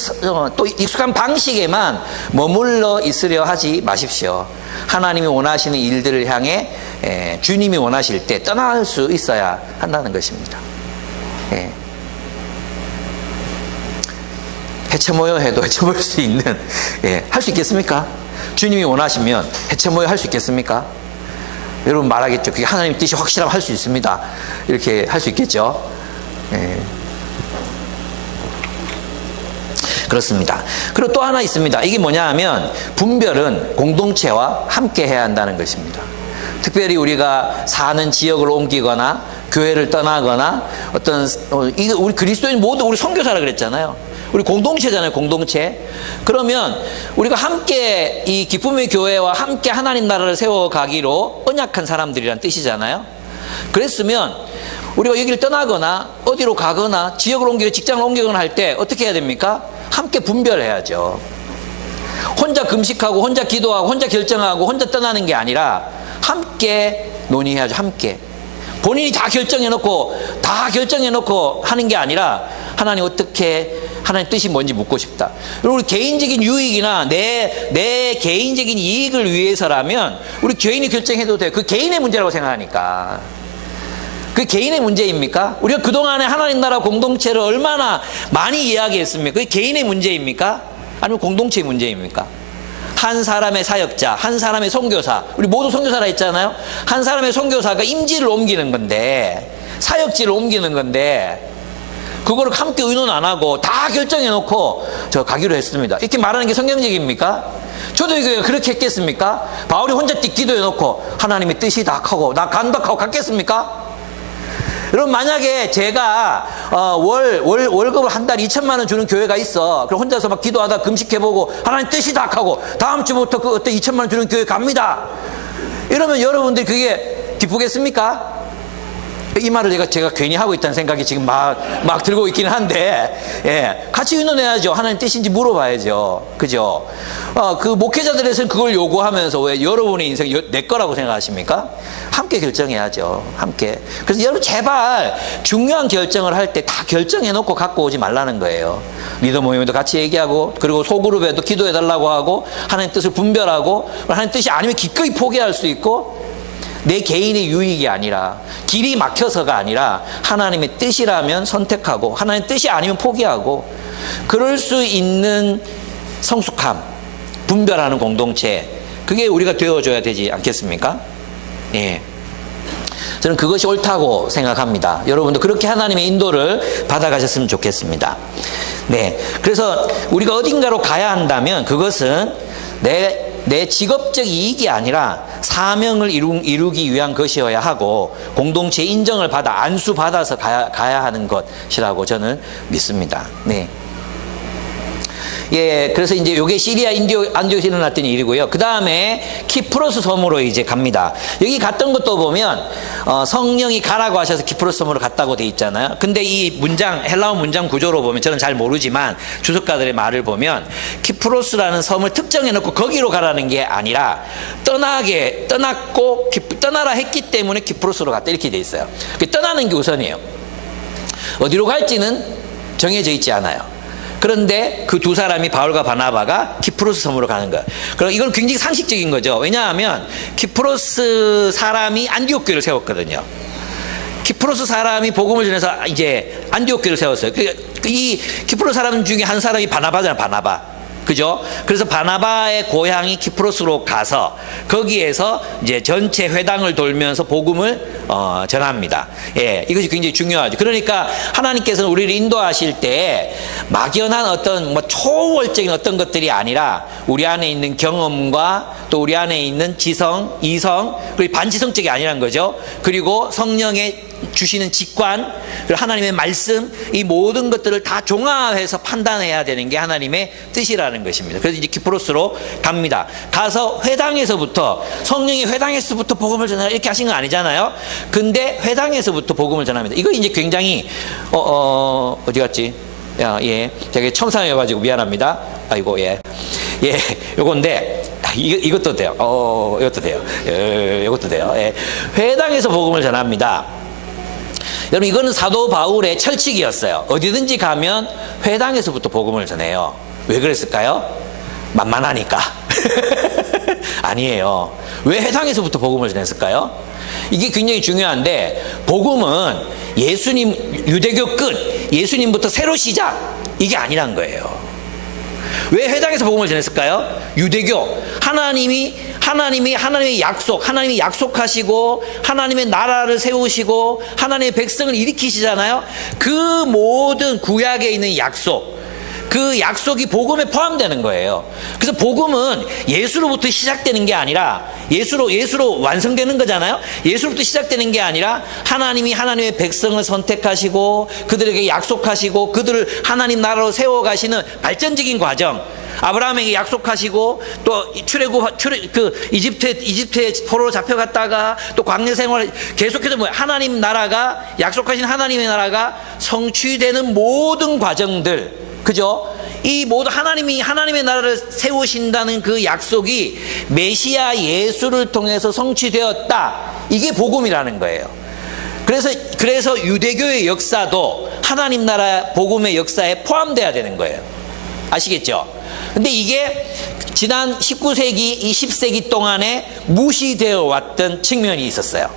또 익숙한 방식에만 머물러 있으려 하지 마십시오. 하나님이 원하시는 일들을 향해 주님이 원하실 때 떠날 수 있어야 한다는 것입니다. 해체모여 해도 해체모일 수 있는, 할 수 있겠습니까? 주님이 원하시면 해체모여 할 수 있겠습니까? 여러분 말하겠죠. 그게 하나님의 뜻이 확실하면 할 수 있습니다. 이렇게 할 수 있겠죠. 그렇습니다. 그리고 또 하나 있습니다. 이게 뭐냐 하면 분별은 공동체와 함께 해야 한다는 것입니다. 특별히 우리가 사는 지역을 옮기거나 교회를 떠나거나 이게 우리 그리스도인 모두 우리 선교사라 그랬잖아요. 우리 공동체잖아요, 공동체. 그러면 우리가 함께 이 기쁨의 교회와 함께 하나님 나라를 세워가기로 언약한 사람들이란 뜻이잖아요. 그랬으면 우리가 여기를 떠나거나 어디로 가거나 지역을 옮기거나 직장을 옮기거나 할 때 어떻게 해야 됩니까? 함께 분별해야죠. 혼자 금식하고 혼자 기도하고 혼자 결정하고 혼자 떠나는 게 아니라 함께 논의해야죠. 함께. 본인이 다 결정해놓고 하는 게 아니라 하나님 하나님 뜻이 뭔지 묻고 싶다. 우리 개인적인 유익이나 내 개인적인 이익을 위해서라면 우리 개인이 결정해도 돼요. 그 개인의 문제라고 생각하니까. 그 개인의 문제입니까? 우리가 그동안에 하나님 나라 공동체를 얼마나 많이 이야기했습니까? 그게 개인의 문제입니까? 아니면 공동체의 문제입니까? 한 사람의 사역자, 한 사람의 선교사, 우리 모두 선교사라 했잖아요. 한 사람의 선교사가 임지를 옮기는 건데, 사역지를 옮기는 건데, 그거를 함께 의논 안 하고 다 결정해 놓고 저 가기로 했습니다. 이렇게 말하는 게 성경적입니까? 초대교회가 그렇게 했겠습니까? 바울이 혼자 기도해 놓고 하나님의 뜻이다 하고 나 간다 하고 갔겠습니까? 여러분 만약에 제가 월급을 한 달 2천만 원 주는 교회가 있어. 그럼 혼자서 막 기도하다 금식해보고 하나님 뜻이다 하고 다음 주부터 그 어떤 2천만 원 주는 교회 갑니다. 이러면 여러분들이 그게 기쁘겠습니까? 이 말을 제가 괜히 하고 있다는 생각이 지금 막 들고 있기는 한데, 같이 의논해야죠. 하나님 뜻인지 물어봐야죠. 그죠? 그 목회자들에서는 그걸 요구하면서 왜 여러분의 인생 내 거라고 생각하십니까? 함께 결정해야죠. 함께. 그래서 여러분 제발 중요한 결정을 할 때 다 결정해놓고 갖고 오지 말라는 거예요. 리더 모임에도 같이 얘기하고, 그리고 소그룹에도 기도해달라고 하고, 하나님 뜻을 분별하고, 하나님 뜻이 아니면 기꺼이 포기할 수 있고, 내 개인의 유익이 아니라 길이 막혀서가 아니라 하나님의 뜻이라면 선택하고 하나님의 뜻이 아니면 포기하고 그럴 수 있는 성숙함, 분별하는 공동체, 그게 우리가 되어줘야 되지 않겠습니까? 저는 그것이 옳다고 생각합니다. 여러분도 그렇게 하나님의 인도를 받아가셨으면 좋겠습니다. 그래서 우리가 어딘가로 가야 한다면 그것은 내 직업적 이익이 아니라 사명을 이루기 위한 것이어야 하고 공동체 인정을 받아 안수받아서 가야 하는 것이라고 저는 믿습니다. 그래서 이제 요게 시리아 안디옥에서 일어났던 일이고요. 그 다음에 키프로스 섬으로 이제 갑니다. 여기 갔던 것도 보면 성령이 가라고 하셔서 키프로스 섬으로 갔다고 돼 있잖아요. 근데 이 헬라어 문장 구조로 보면 저는 잘 모르지만 주석가들의 말을 보면 키프로스라는 섬을 특정해 놓고 거기로 가라는 게 아니라 떠나라 했기 때문에 키프로스로 갔다 이렇게 돼 있어요. 떠나는 게 우선이에요. 어디로 갈지는 정해져 있지 않아요. 그런데 그 두 사람이 바울과 바나바가 키프로스 섬으로 가는 거예요. 그럼 이건 굉장히 상식적인 거죠. 왜냐하면 키프로스 사람이 안디옥 교회를 세웠거든요. 키프로스 사람이 복음을 전해서 이제 안디옥 교회를 세웠어요. 이 키프로스 사람 중에 한 사람이 바나바잖아요. 바나바. 그죠? 그래서 바나바의 고향이 키프로스로 가서 거기에서 이제 전체 회당을 돌면서 복음을 전합니다. 이것이 굉장히 중요하죠. 그러니까 하나님께서는 우리를 인도하실 때 막연한 어떤 초월적인 어떤 것들이 아니라 우리 안에 있는 경험과 또 우리 안에 있는 지성, 이성, 그리고 반지성적이 아니란 거죠. 그리고 성령의 주시는 직관, 그리고 하나님의 말씀, 이 모든 것들을 다 종합해서 판단해야 되는 게 하나님의 뜻이라는 것입니다. 그래서 이제 키프로스로 갑니다. 가서 회당에서부터, 성령이 회당에서부터 복음을 전하라 이렇게 하신 건 아니잖아요. 근데 회당에서부터 복음을 전합니다. 이거 이제 굉장히 어디 갔지? 야, 예, 되게 첨상해가지고 미안합니다. 아이고, 예, 요건데 이것도 돼요. 이것도 돼요. 이것도 돼요. 예. 회당에서 복음을 전합니다. 여러분, 이거는 사도 바울의 철칙이었어요. 어디든지 가면 회당에서부터 복음을 전해요. 왜 그랬을까요? 만만하니까. 아니에요. 왜 회당에서부터 복음을 전했을까요? 이게 굉장히 중요한데, 복음은 예수님, 유대교 끝, 예수님부터 새로 시작, 이게 아니란 거예요. 왜 회당에서 복음을 전했을까요? 유대교, 하나님의 약속, 하나님이 약속하시고 하나님의 나라를 세우시고 하나님의 백성을 일으키시잖아요. 그 모든 구약에 있는 약속, 그 약속이 복음에 포함되는 거예요. 그래서 복음은 예수로부터 시작되는 게 아니라 예수로 완성되는 거잖아요. 예수로부터 시작되는 게 아니라 하나님이 하나님의 백성을 선택하시고 그들에게 약속하시고 그들을 하나님 나라로 세워가시는 발전적인 과정. 아브라함에게 약속하시고 또 이집트에 포로로 잡혀갔다가 또 광야 생활 계속해서 하나님 나라가, 약속하신 하나님의 나라가 성취되는 모든 과정들, 그죠? 이 모두 하나님의 나라를 세우신다는 그 약속이 메시아 예수를 통해서 성취되었다. 이게 복음이라는 거예요. 그래서 유대교의 역사도 하나님 나라 복음의 역사에 포함돼야 되는 거예요. 아시겠죠? 근데 이게 지난 19세기, 20세기 동안에 무시되어 왔던 측면이 있었어요.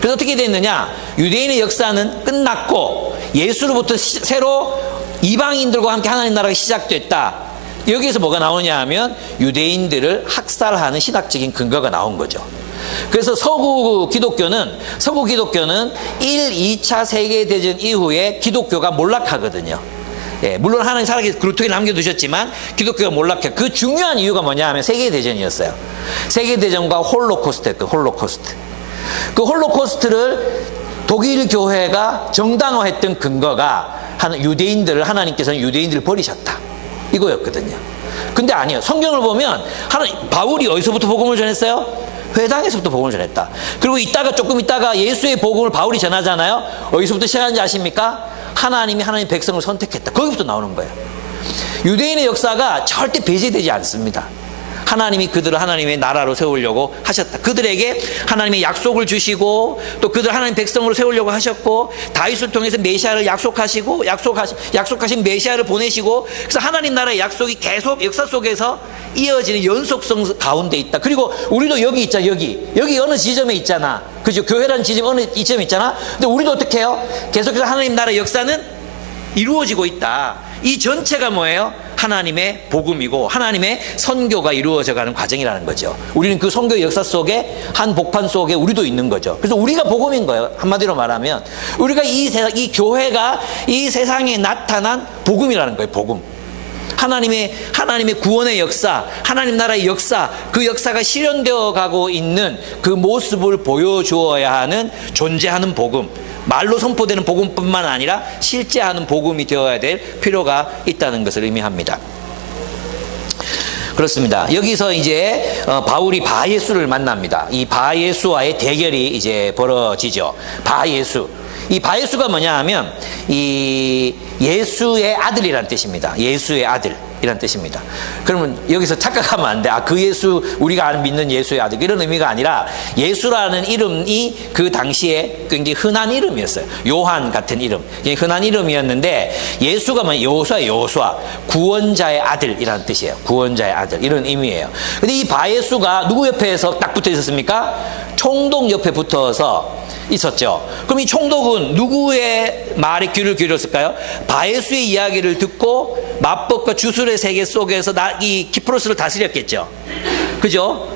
그래서 어떻게 됐느냐? 유대인의 역사는 끝났고 예수로부터 새로 이방인들과 함께 하나님 나라가 시작됐다. 여기에서 뭐가 나오냐 하면 유대인들을 학살하는 신학적인 근거가 나온 거죠. 그래서 서구 기독교는 1, 2차 세계대전 이후에 기독교가 몰락하거든요. 예, 물론 하나님 살아계셔서 그루터기 남겨두셨지만 기독교가 몰락해. 그 중요한 이유가 뭐냐 하면 세계대전이었어요. 세계대전과 홀로코스트였거든요. 홀로코스트. 그 홀로코스트를 독일 교회가 정당화했던 근거가 하나님께서는 유대인들을 버리셨다, 이거였거든요. 근데 아니에요. 성경을 보면 바울이 어디서부터 복음을 전했어요? 회당에서부터 복음을 전했다. 그리고 조금 있다가 예수의 복음을 바울이 전하잖아요. 어디서부터 시작하는지 아십니까? 하나님이 하나님 백성을 선택했다. 거기부터 나오는 거예요. 유대인의 역사가 절대 배제되지 않습니다. 하나님이 그들을 하나님의 나라로 세우려고 하셨다. 그들에게 하나님의 약속을 주시고 또 그들 하나님 백성으로 세우려고 하셨고 다윗을 통해서 메시아를 약속하시고 약속하신 메시아를 보내시고, 그래서 하나님 나라의 약속이 계속 역사 속에서 이어지는 연속성 가운데 있다. 그리고 우리도 여기 있잖아. 여기 어느 지점에 있잖아. 그죠? 교회라는 지점 어느 지점에 있잖아. 근데 우리도 어떻게 해요? 계속해서 하나님 나라의 역사는 이루어지고 있다. 이 전체가 뭐예요? 하나님의 복음이고 하나님의 선교가 이루어져가는 과정이라는 거죠. 우리는 그 선교의 역사 속에 한 복판 속에 우리도 있는 거죠. 그래서 우리가 복음인 거예요. 한마디로 말하면 우리가 이 교회가 이 세상에 나타난 복음이라는 거예요. 복음. 하나님의 구원의 역사, 하나님 나라의 역사, 그 역사가 실현되어 가고 있는 그 모습을 보여주어야 하는 존재하는 복음. 말로 선포되는 복음뿐만 아니라 실제 하는 복음이 되어야 될 필요가 있다는 것을 의미합니다. 그렇습니다. 여기서 이제 바울이 바예수를 만납니다. 이 바예수와의 대결이 이제 벌어지죠. 바예수. 이 바예수가 뭐냐 하면 이 예수의 아들이라는 뜻입니다. 예수의 아들이라는 뜻입니다. 그러면 여기서 착각하면 안 돼. 그 예수, 우리가 믿는 예수의 아들, 이런 의미가 아니라 예수라는 이름이 그 당시에 굉장히 흔한 이름이었어요. 요한 같은 이름, 흔한 이름이었는데 예수가 뭐냐? 여호수아, 구원자의 아들이라는 뜻이에요. 구원자의 아들, 이런 의미예요. 근데 이 바예수가 누구 옆에서 딱 붙어 있었습니까? 총독 옆에 붙어서 있었죠. 그럼 이 총독은 누구의 말에 귀를 기울였을까요? 바예수의 이야기를 듣고 마법과 주술의 세계 속에서 이 키프로스를 다스렸겠죠. 그죠?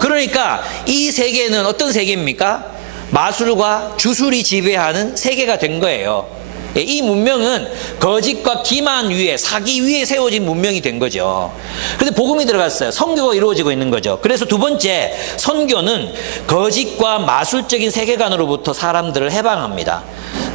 그러니까 이 세계는 어떤 세계입니까? 마술과 주술이 지배하는 세계가 된 거예요. 이 문명은 거짓과 기만 위에, 사기 위에 세워진 문명이 된 거죠. 그런데 복음이 들어갔어요. 선교가 이루어지고 있는 거죠. 그래서 두 번째, 선교는 거짓과 마술적인 세계관으로부터 사람들을 해방합니다.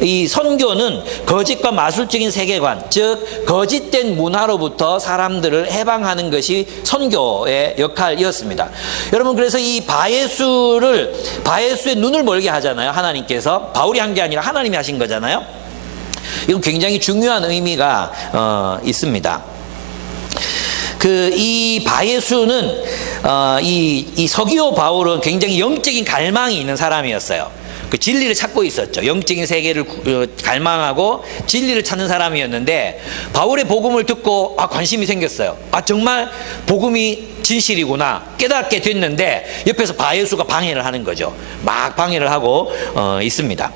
이 선교는 거짓과 마술적인 세계관, 즉 거짓된 문화로부터 사람들을 해방하는 것이 선교의 역할이었습니다. 여러분, 그래서 이 바예수의 눈을 멀게 하잖아요. 하나님께서. 바울이 한 게 아니라 하나님이 하신 거잖아요. 이건 굉장히 중요한 의미가 있습니다. 이 바예수는 이 서기오 바울은 굉장히 영적인 갈망이 있는 사람이었어요. 그 진리를 찾고 있었죠. 영적인 세계를 갈망하고 진리를 찾는 사람이었는데, 바울의 복음을 듣고 관심이 생겼어요. 정말 복음이 진실이구나 깨닫게 됐는데, 옆에서 바예수가 방해를 하는 거죠. 막 방해를 하고 있습니다.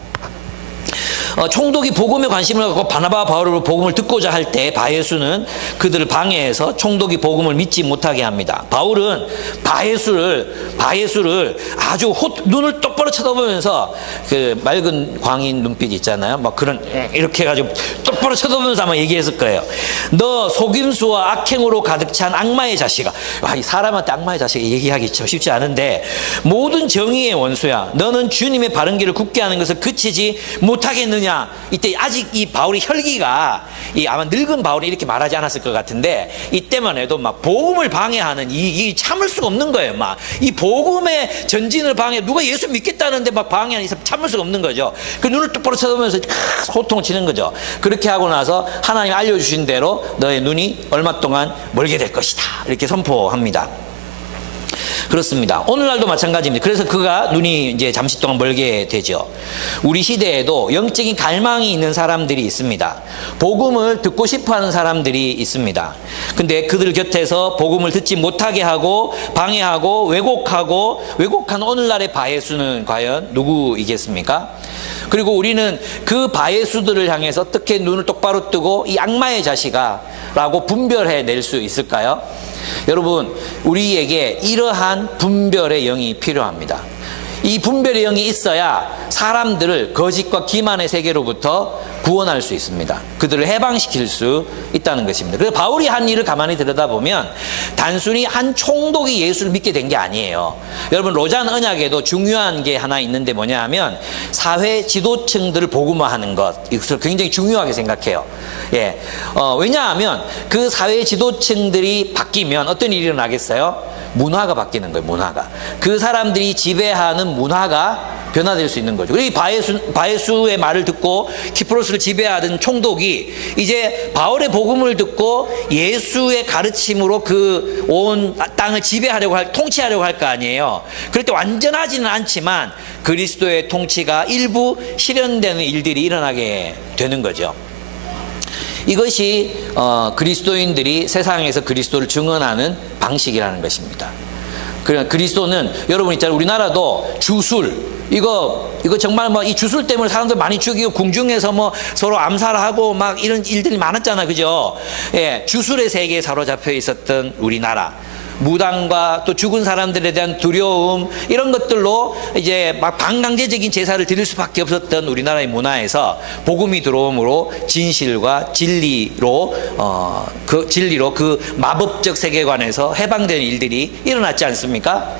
총독이 복음에 관심을 갖고 바나바와 바울을 복음을 듣고자 할 때 바예수는 그들을 방해해서 총독이 복음을 믿지 못하게 합니다. 바울은 바예수를 아주 눈을 똑바로 쳐다보면서, 그 맑은 광인 눈빛 있잖아요. 막 그런 이렇게 해가지고 똑바로 쳐다보면서 아마 얘기했을 거예요. 너 속임수와 악행으로 가득 찬 악마의 자식아. 이 사람한테 악마의 자식이 얘기하기 참 쉽지 않은데, 모든 정의의 원수야. 너는 주님의 바른 길을 굳게 하는 것을 그치지 못하겠느냐. 이때 아직 이 바울이 혈기가, 아마 늙은 바울이 이렇게 말하지 않았을 것 같은데, 이때만 해도 막 복음을 방해하는 이 참을 수가 없는 거예요. 막 이 복음의 전진을 누가 예수 믿겠다는데 막 방해하는 이 사람 참을 수가 없는 거죠. 그 눈을 똑바로 쳐다보면서 호통을 치는 거죠. 그렇게 하고 나서 하나님 알려주신 대로 너의 눈이 얼마 동안 멀게 될 것이다, 이렇게 선포합니다. 그렇습니다. 오늘날도 마찬가지입니다. 그래서 그가 눈이 이제 잠시 동안 멀게 되죠. 우리 시대에도 영적인 갈망이 있는 사람들이 있습니다. 복음을 듣고 싶어하는 사람들이 있습니다. 근데 그들 곁에서 복음을 듣지 못하게 하고 방해하고 왜곡한 오늘날의 바예수는 과연 누구이겠습니까? 그리고 우리는 그 바예수들을 향해서 어떻게 눈을 똑바로 뜨고 이 악마의 자식아 라고 분별해 낼 수 있을까요? 여러분, 우리에게 이러한 분별의 영이 필요합니다. 이 분별의 영이 있어야 사람들을 거짓과 기만의 세계로부터 구원할 수 있습니다. 그들을 해방시킬 수 있다는 것입니다. 그래서 바울이 한 일을 가만히 들여다보면 단순히 한 총독이 예수를 믿게 된 게 아니에요. 여러분, 로잔 언약에도 중요한 게 하나 있는데 뭐냐 하면 사회 지도층들을 복음화하는 것, 이것을 굉장히 중요하게 생각해요. 왜냐하면 그 사회 지도층들이 바뀌면 어떤 일이 일어나겠어요? 문화가 바뀌는 거예요. 문화가. 그 사람들이 지배하는 문화가 변화될 수 있는 거죠. 이 바예수의 말을 듣고 키프로스를 지배하던 총독이 이제 바울의 복음을 듣고 예수의 가르침으로 그 온 땅을 통치하려고 할 거 아니에요. 그럴 때 완전하지는 않지만 그리스도의 통치가 일부 실현되는 일들이 일어나게 되는 거죠. 이것이 그리스도인들이 세상에서 그리스도를 증언하는 방식이라는 것입니다. 그리스도는 여러분 있잖아요. 우리나라도 주술, 이거 정말 이 주술 때문에 사람들 많이 죽이고 궁중에서 서로 암살하고 막 이런 일들이 많았잖아요. 그죠? 주술의 세계에 사로잡혀 있었던 우리나라. 무당과 또 죽은 사람들에 대한 두려움, 이런 것들로 이제 막 반강제적인 제사를 드릴 수밖에 없었던 우리나라의 문화에서 복음이 들어옴으로 진실과 진리로 그 마법적 세계관에서 해방되는 일들이 일어났지 않습니까?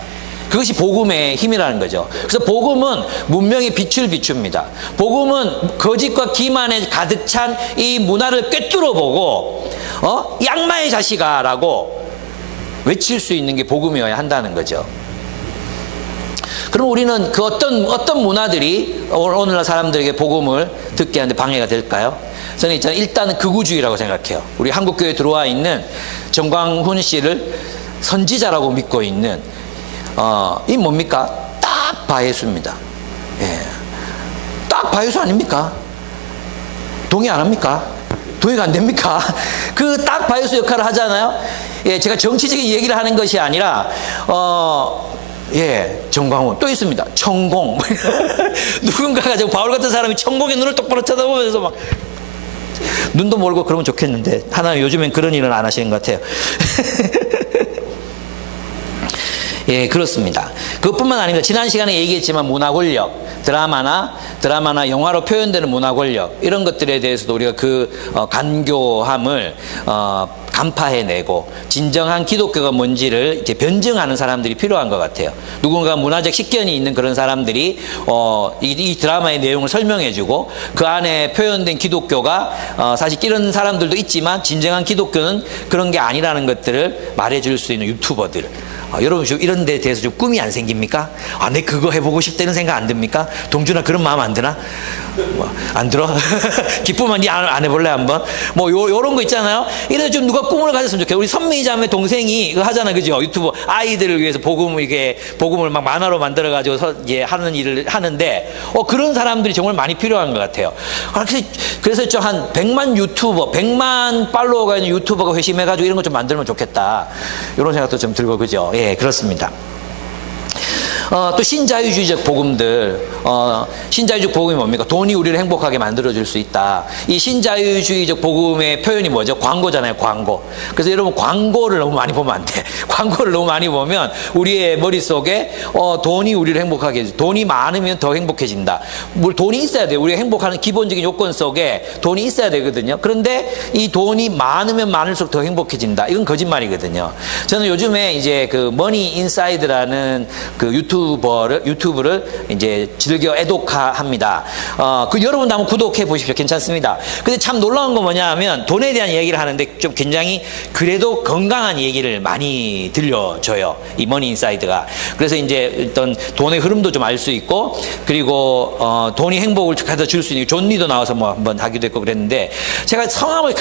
그것이 복음의 힘이라는 거죠. 그래서 복음은 문명의 빛을 비춥니다. 복음은 거짓과 기만에 가득 찬 이 문화를 꿰뚫어 보고 이 악마의 자식아 라고 외칠 수 있는 게 복음이어야 한다는 거죠. 그럼 우리는 그 어떤 문화들이 오늘날 사람들에게 복음을 듣게 하는데 방해가 될까요? 저는 일단은 극우주의라고 생각해요. 우리 한국교회에 들어와 있는 정광훈 씨를 선지자라고 믿고 있는 이 뭡니까? 딱 바예수입니다. 딱 바예수 아닙니까? 동의 안 합니까? 동의가 안 됩니까? 그 딱 바예수 역할을 하잖아요. 제가 정치적인 얘기를 하는 것이 아니라 정광훈 또 있습니다. 천공. 누군가가 바울 같은 사람이 천공의 눈을 똑바로 쳐다보면서 막 눈도 멀고 그러면 좋겠는데 하나님 요즘엔 그런 일은 안 하시는 것 같아요. 예, 그렇습니다. 그것뿐만 아닙니다. 지난 시간에 얘기했지만 문화 권력, 드라마나 영화로 표현되는 문화 권력, 이런 것들에 대해서도 우리가 간교함을 간파해내고 진정한 기독교가 뭔지를 이제 변증하는 사람들이 필요한 것 같아요. 누군가 문화적 식견이 있는 그런 사람들이 이 드라마의 내용을 설명해주고 그 안에 표현된 기독교가 사실 이런 사람들도 있지만 진정한 기독교는 그런 게 아니라는 것들을 말해줄 수 있는 유튜버들. 여러분 좀 이런 데 대해서 좀 꿈이 안 생깁니까? 내 그거 해보고 싶다는 생각 안 듭니까? 동준아 그런 마음 안 드나? 안 들어? 기쁘면 니 안 해볼래 한번? 요런 거 있잖아요. 이래서 좀 누가 꿈을 가졌으면 좋겠어요. 우리 선미 자매 동생이 이거 하잖아, 그죠? 유튜브 아이들을 위해서 복음을 막 만화로 만들어가지고 하는 일을 하는데, 그런 사람들이 정말 많이 필요한 것 같아요. 그래서 좀 한 100만 팔로워가 있는 유튜버가 회심해가지고 이런 거 좀 만들면 좋겠다. 이런 생각도 좀 들고, 그죠? 예, 그렇습니다. 또 신자유주의적 복음들, 신자유주의 복음이 뭡니까? 돈이 우리를 행복하게 만들어줄 수 있다. 이 신자유주의적 복음의 표현이 뭐죠? 광고잖아요, 광고. 그래서 여러분 광고를 너무 많이 보면 안 돼. 광고를 너무 많이 보면 우리의 머릿속에 돈이 우리를 행복하게 해줘. 돈이 많으면 더 행복해진다. 돈이 있어야 돼요. 우리가 행복하는 기본적인 요건 속에 돈이 있어야 되거든요. 그런데 이 돈이 많으면 많을수록 더 행복해진다. 이건 거짓말이거든요. 저는 요즘에 이제 그 머니 인사이드라는 그 유튜브를 이제 즐겨 애독합니다. 여러분도 한번 구독해 보십시오. 괜찮습니다. 근데 참 놀라운 거 뭐냐 하면 돈에 대한 얘기를 하는데 좀 굉장히 그래도 건강한 얘기를 많이 들려줘요. 이 머니 인사이드가. 그래서 이제 어떤 돈의 흐름도 좀 알 수 있고, 그리고 돈이 행복을 가져 줄 수 있는 존 리도 나와서 한번 하기도 했고 그랬는데, 제가 성함을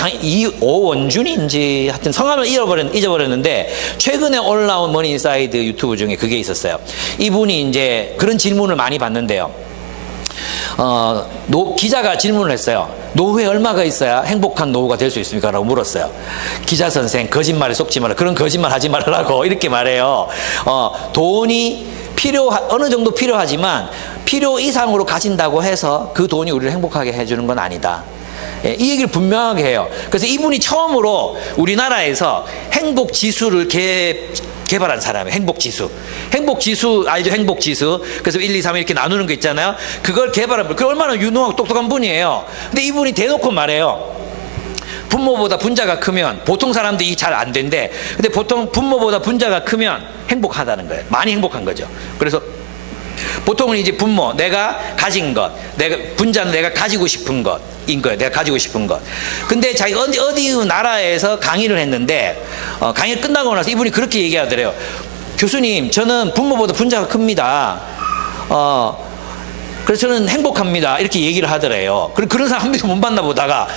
오원준인지 하여튼 성함을 잊어버렸는데 최근에 올라온 머니 인사이드 유튜브 중에 그게 있었어요. 이분이 이제 그런 질문을 많이 받는데요. 기자가 질문을 했어요. 노후에 얼마가 있어야 행복한 노후가 될 수 있습니까? 라고 물었어요. 기자 선생, 거짓말에 속지 마라. 그런 거짓말 하지 말라고 이렇게 말해요. 돈이 어느 정도 필요하지만 필요 이상으로 가진다고 해서 그 돈이 우리를 행복하게 해주는 건 아니다. 이 얘기를 분명하게 해요. 그래서 이분이 처음으로 우리나라에서 행복지수를 개발한 사람이에요. 행복지수 알죠? 행복지수. 그래서 1, 2, 3 이렇게 나누는 거 있잖아요. 그걸 개발한 분. 그 얼마나 유능하고 똑똑한 분이에요. 근데 이분이 대놓고 말해요. 분모보다 분자가 크면 보통 사람들이 잘 안 된대. 근데 보통 분모보다 분자가 크면 행복하다는 거예요. 많이 행복한 거죠. 그래서 보통은 이제 분모, 내가 가진 것, 분자는 내가 가지고 싶은 것인 거예요. 내가 가지고 싶은 것. 근데 자기 어디 나라에서 강의를 했는데, 강의를 끝나고 나서 이분이 그렇게 얘기하더래요. 교수님, 저는 분모보다 분자가 큽니다. 그래서 저는 행복합니다. 이렇게 얘기를 하더래요. 그런 사람 한 명도 못 만나 보다가,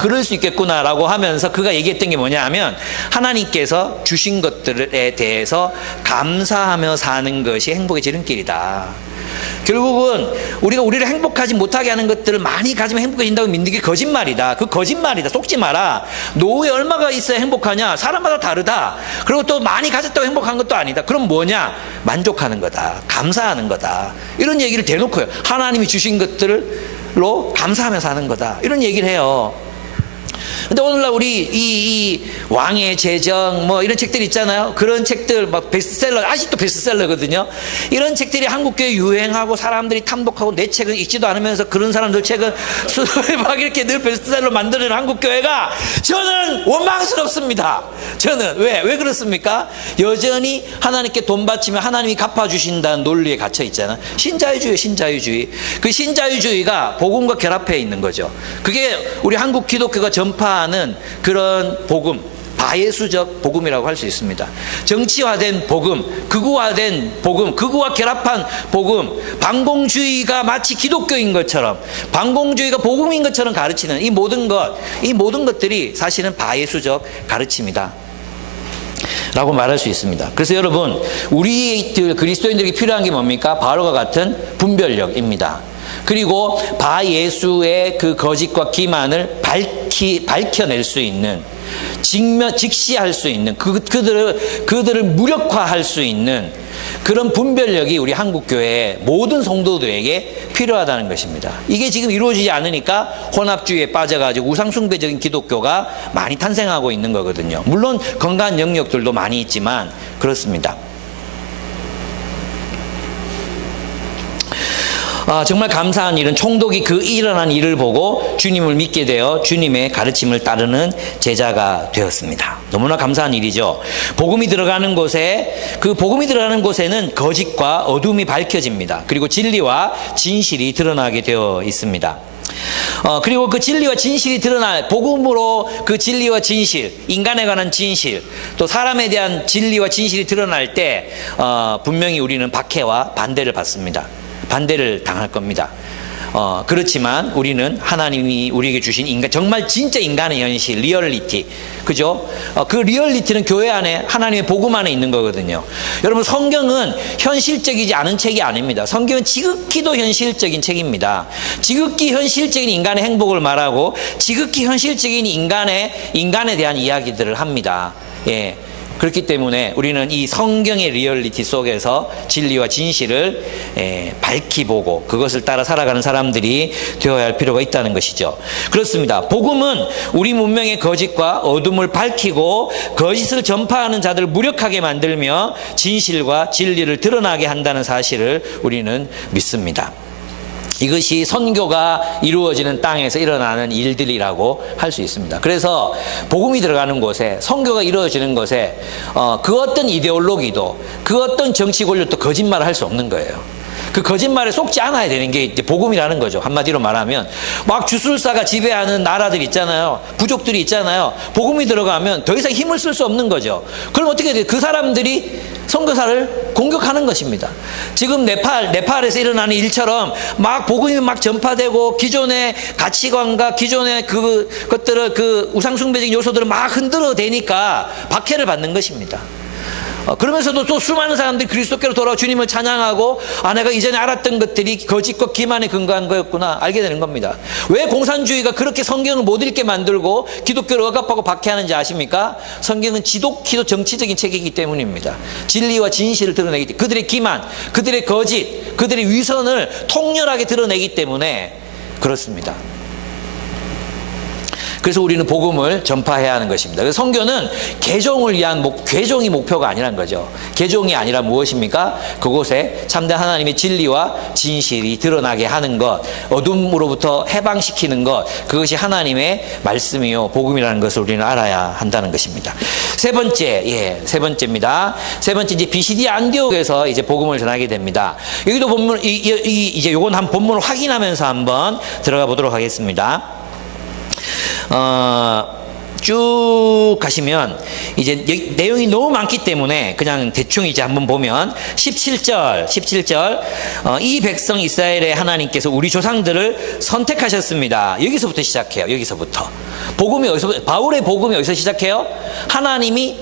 그럴 수 있겠구나라고 하면서 그가 얘기했던 게 뭐냐 하면, 하나님께서 주신 것들에 대해서 감사하며 사는 것이 행복의 지름길이다. 결국은 우리를 행복하지 못하게 하는 것들을 많이 가지면 행복해진다고 믿는 게 거짓말이다. 그 거짓말이다. 속지 마라. 노후에 얼마가 있어야 행복하냐? 사람마다 다르다. 그리고 또 많이 가졌다고 행복한 것도 아니다. 그럼 뭐냐? 만족하는 거다. 감사하는 거다. 이런 얘기를 대놓고요. 하나님이 주신 것들로 감사하며 사는 거다. 이런 얘기를 해요. 근데 오늘날 우리 이 왕의 재정 이런 책들 있잖아요. 그런 책들 막 베스트셀러, 아직도 베스트셀러거든요. 이런 책들이 한국교회에 유행하고 사람들이 탐독하고 내 책은 읽지도 않으면서 그런 사람들 책은 막 이렇게 늘 베스트셀러 만드는 한국교회가 저는 원망스럽습니다. 저는 왜 그렇습니까? 여전히 하나님께 돈 바치면 하나님이 갚아주신다는 논리에 갇혀 있잖아요. 신자유주의. 그 신자유주의가 복음과 결합해 있는 거죠. 그게 우리 한국 기독교가 전파하는 그런 복음, 바예수적 복음이라고 할 수 있습니다. 정치화된 복음, 극우화된 복음, 극우와 결합한 복음, 반공주의가 마치 기독교인 것처럼, 반공주의가 복음인 것처럼 가르치는 이 모든 것들이 사실은 바예수적 가르침이다 라고 말할 수 있습니다. 그래서 여러분, 우리들 그리스도인들에게 필요한 게 뭡니까? 바울과 같은 분별력입니다. 그리고 바예수의 그 거짓과 기만을 밝혀낼 수 있는, 직시할 수 있는, 그들을 무력화할 수 있는 그런 분별력이 우리 한국교회의 모든 성도들에게 필요하다는 것입니다. 이게 지금 이루어지지 않으니까 혼합주의에 빠져가지고 우상숭배적인 기독교가 많이 탄생하고 있는 거거든요. 물론 건강한 영역들도 많이 있지만 그렇습니다. 정말 감사한 일은 총독이 그 일어난 일을 보고 주님을 믿게 되어 주님의 가르침을 따르는 제자가 되었습니다. 너무나 감사한 일이죠. 복음이 들어가는 곳에, 그 복음이 들어가는 곳에는 거짓과 어둠이 밝혀집니다. 그리고 진리와 진실이 드러나게 되어 있습니다. 그리고 그 진리와 진실이 드러날, 복음으로 그 진리와 진실, 인간에 관한 진실, 또 사람에 대한 진리와 진실이 드러날 때 분명히 우리는 박해와 반대를 받습니다. 반대를 당할 겁니다. 그렇지만 우리는 하나님이 우리에게 주신 인간, 정말 진짜 인간의 현실, 리얼리티, 그죠? 그 리얼리티는 교회 안에, 하나님의 복음 안에 있는 거거든요. 여러분, 성경은 현실적이지 않은 책이 아닙니다. 성경은 지극히도 현실적인 책입니다. 지극히 현실적인 인간의 행복을 말하고 지극히 현실적인 인간에 대한 이야기들을 합니다. 예. 그렇기 때문에 우리는 이 성경의 리얼리티 속에서 진리와 진실을 밝히 보고 그것을 따라 살아가는 사람들이 되어야 할 필요가 있다는 것이죠. 그렇습니다. 복음은 우리 문명의 거짓과 어둠을 밝히고 거짓을 전파하는 자들을 무력하게 만들며 진실과 진리를 드러나게 한다는 사실을 우리는 믿습니다. 이것이 선교가 이루어지는 땅에서 일어나는 일들이라고 할 수 있습니다. 그래서 복음이 들어가는 곳에, 선교가 이루어지는 곳에 그 어떤 이데올로기도, 그 어떤 정치 권력도 거짓말을 할 수 없는 거예요. 그 거짓말에 속지 않아야 되는 게 이제 복음이라는 거죠. 한마디로 말하면 막 주술사가 지배하는 나라들 있잖아요. 부족들이 있잖아요. 복음이 들어가면 더 이상 힘을 쓸 수 없는 거죠. 그럼 어떻게 돼요? 그 사람들이 선교사를 공격하는 것입니다. 지금 네팔에서 일어나는 일처럼 막 복음이 막 전파되고 기존의 가치관과 기존의 그것들을, 그 우상숭배적인 요소들을 막 흔들어대니까 박해를 받는 것입니다. 그러면서도 또 수많은 사람들이 그리스도께로 돌아와 주님을 찬양하고, 내가 이전에 알았던 것들이 거짓과 기만에 근거한 거였구나 알게 되는 겁니다. 왜 공산주의가 그렇게 성경을 못 읽게 만들고 기독교를 억압하고 박해하는지 아십니까? 성경은 지독히도 정치적인 책이기 때문입니다. 진리와 진실을 드러내기 때문에, 그들의 기만, 그들의 거짓, 그들의 위선을 통렬하게 드러내기 때문에 그렇습니다. 그래서 우리는 복음을 전파해야 하는 것입니다. 그래서 선교는 개종을 위한 개종이 목표가 아니란 거죠. 개종이 아니라 무엇입니까? 그곳에 참된 하나님의 진리와 진실이 드러나게 하는 것, 어둠으로부터 해방시키는 것, 그것이 하나님의 말씀이요 복음이라는 것을 우리는 알아야 한다는 것입니다. 세 번째입니다. 세 번째, 이제 비시디 안디옥에서 이제 복음을 전하게 됩니다. 여기도 본문, 이제 요건 한 본문을 확인하면서 한번 들어가 보도록 하겠습니다. 쭉 가시면 이제 내용이 너무 많기 때문에 그냥 대충 이제 한번 보면 17절 이 백성 이스라엘의 하나님께서 우리 조상들을 선택하셨습니다. 여기서부터 시작해요. 여기서부터 복음이 어디서, 바울의 복음이 어디서 시작해요? 하나님의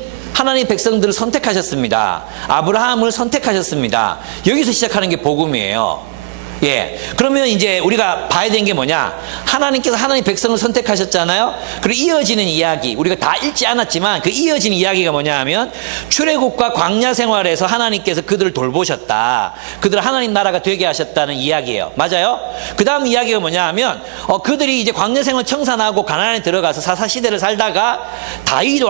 백성들을 선택하셨습니다. 아브라함을 선택하셨습니다. 여기서 시작하는 게 복음이에요. 예. 그러면 이제 우리가 봐야 되는 게 뭐냐? 하나님께서 하나님 백성을 선택하셨잖아요? 그리고 이어지는 이야기, 우리가 다 읽지 않았지만 그 이어지는 이야기가 뭐냐 하면 출애굽과 광야 생활에서 하나님께서 그들을 돌보셨다. 그들을 하나님 나라가 되게 하셨다는 이야기예요. 맞아요? 그 다음 이야기가 뭐냐 하면 그들이 이제 광야 생활 청산하고 가나안에 들어가서 사사시대를 살다가 다윗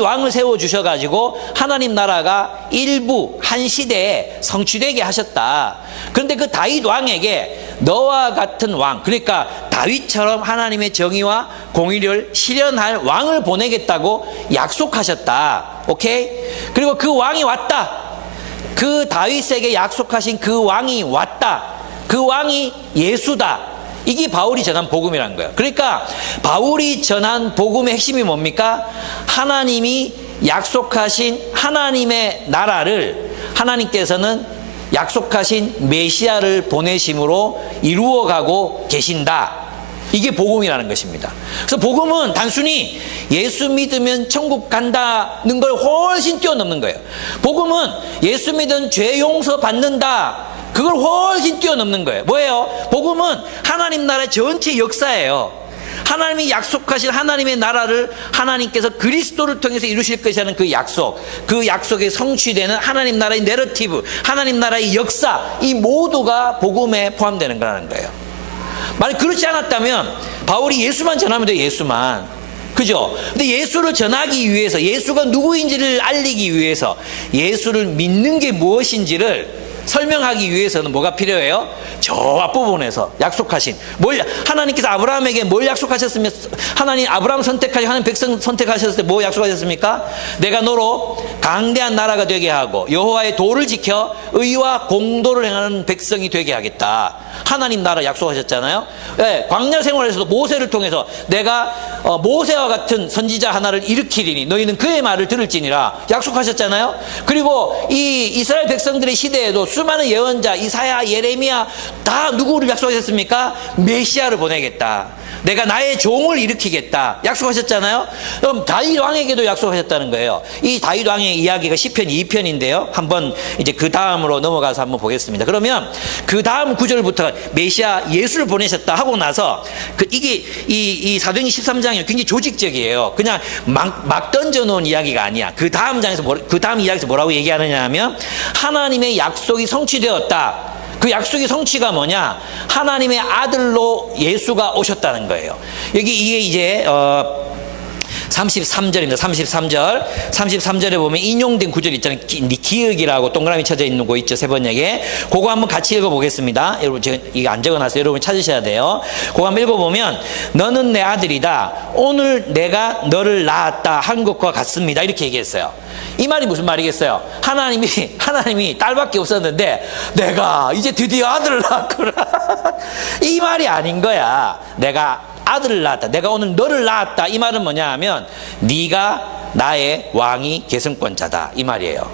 왕을 세워주셔가지고 하나님 나라가 일부 한 시대에 성취되게 하셨다. 그런데 그 다윗 왕에게 너와 같은 왕, 그러니까 다윗처럼 하나님의 정의와 공의를 실현할 왕을 보내겠다고 약속하셨다. 오케이? 그리고 그 왕이 왔다. 그 다윗에게 약속하신 그 왕이 왔다. 그 왕이 예수다. 이게 바울이 전한 복음이라는 거예요. 그러니까 바울이 전한 복음의 핵심이 뭡니까? 하나님이 약속하신 하나님의 나라를 하나님께서는 약속하신 메시아를 보내심으로 이루어가고 계신다. 이게 복음이라는 것입니다. 그래서 복음은 단순히 예수 믿으면 천국 간다는 걸 훨씬 뛰어넘는 거예요. 복음은 예수 믿으면 죄 용서 받는다. 그걸 훨씬 뛰어넘는 거예요. 뭐예요? 복음은 하나님 나라의 전체 역사예요. 하나님이 약속하신 하나님의 나라를 하나님께서 그리스도를 통해서 이루실 것이라는 그 약속, 그 약속에 성취되는 하나님 나라의 내러티브, 하나님 나라의 역사, 이 모두가 복음에 포함되는 거라는 거예요. 만약 그렇지 않았다면 바울이 예수만 전하면 돼요. 예수만. 그죠? 근데 예수를 전하기 위해서, 예수가 누구인지를 알리기 위해서, 예수를 믿는 게 무엇인지를 설명하기 위해서는 뭐가 필요해요? 저 앞부분에서 약속하신 하나님께서 아브라함에게 뭘 약속하셨으면 하나님 아브라함 선택하시고 하나님 백성 선택하셨을 때 뭐 약속하셨습니까? 내가 너로 강대한 나라가 되게 하고 여호와의 도를 지켜 의와 공도를 행하는 백성이 되게 하겠다. 하나님 나라 약속하셨잖아요. 네, 광야 생활에서도 모세를 통해서 내가 모세와 같은 선지자 하나를 일으키리니 너희는 그의 말을 들을지니라 약속하셨잖아요. 그리고 이 이스라엘 백성들의 시대에도 수많은 예언자 이사야, 예레미야 다 누구를 약속하셨습니까? 메시아를 보내겠다. 내가 나의 종을 일으키겠다 약속하셨잖아요. 그럼 다윗 왕에게도 약속하셨다는 거예요. 이 다윗 왕의 이야기가 시편 2편인데요 한번 이제 그 다음으로 넘어가서 한번 보겠습니다. 그러면 그 다음 구절부터 메시아 예수를 보내셨다 하고 나서 이게 이 사도행전 13장이 굉장히 조직적이에요. 그냥 막 던져놓은 이야기가 아니야. 그 다음 장에서 그 다음 이야기에서 뭐라고 얘기하느냐 하면 하나님의 약속이 성취되었다. 그 약속의 성취가 뭐냐? 하나님의 아들로 예수가 오셨다는 거예요. 이게 이제 33절입니다. 33절에 보면 인용된 구절 있잖아요. 기억이라고 동그라미 쳐져 있는 거 있죠. 세 번역에. 그거 한번 같이 읽어보겠습니다. 여러분 제가 이거 안 적어놨어요. 여러분 찾으셔야 돼요. 그거 한번 읽어보면 너는 내 아들이다. 오늘 내가 너를 낳았다 한 것과 같습니다. 이렇게 얘기했어요. 이 말이 무슨 말이겠어요? 하나님이 딸밖에 없었는데 내가 이제 드디어 아들을 낳았구나. 이 말이 아닌 거야. 내가 아들을 낳았다. 내가 오늘 너를 낳았다. 이 말은 뭐냐 하면 네가 나의 왕이 계승권자다. 이 말이에요.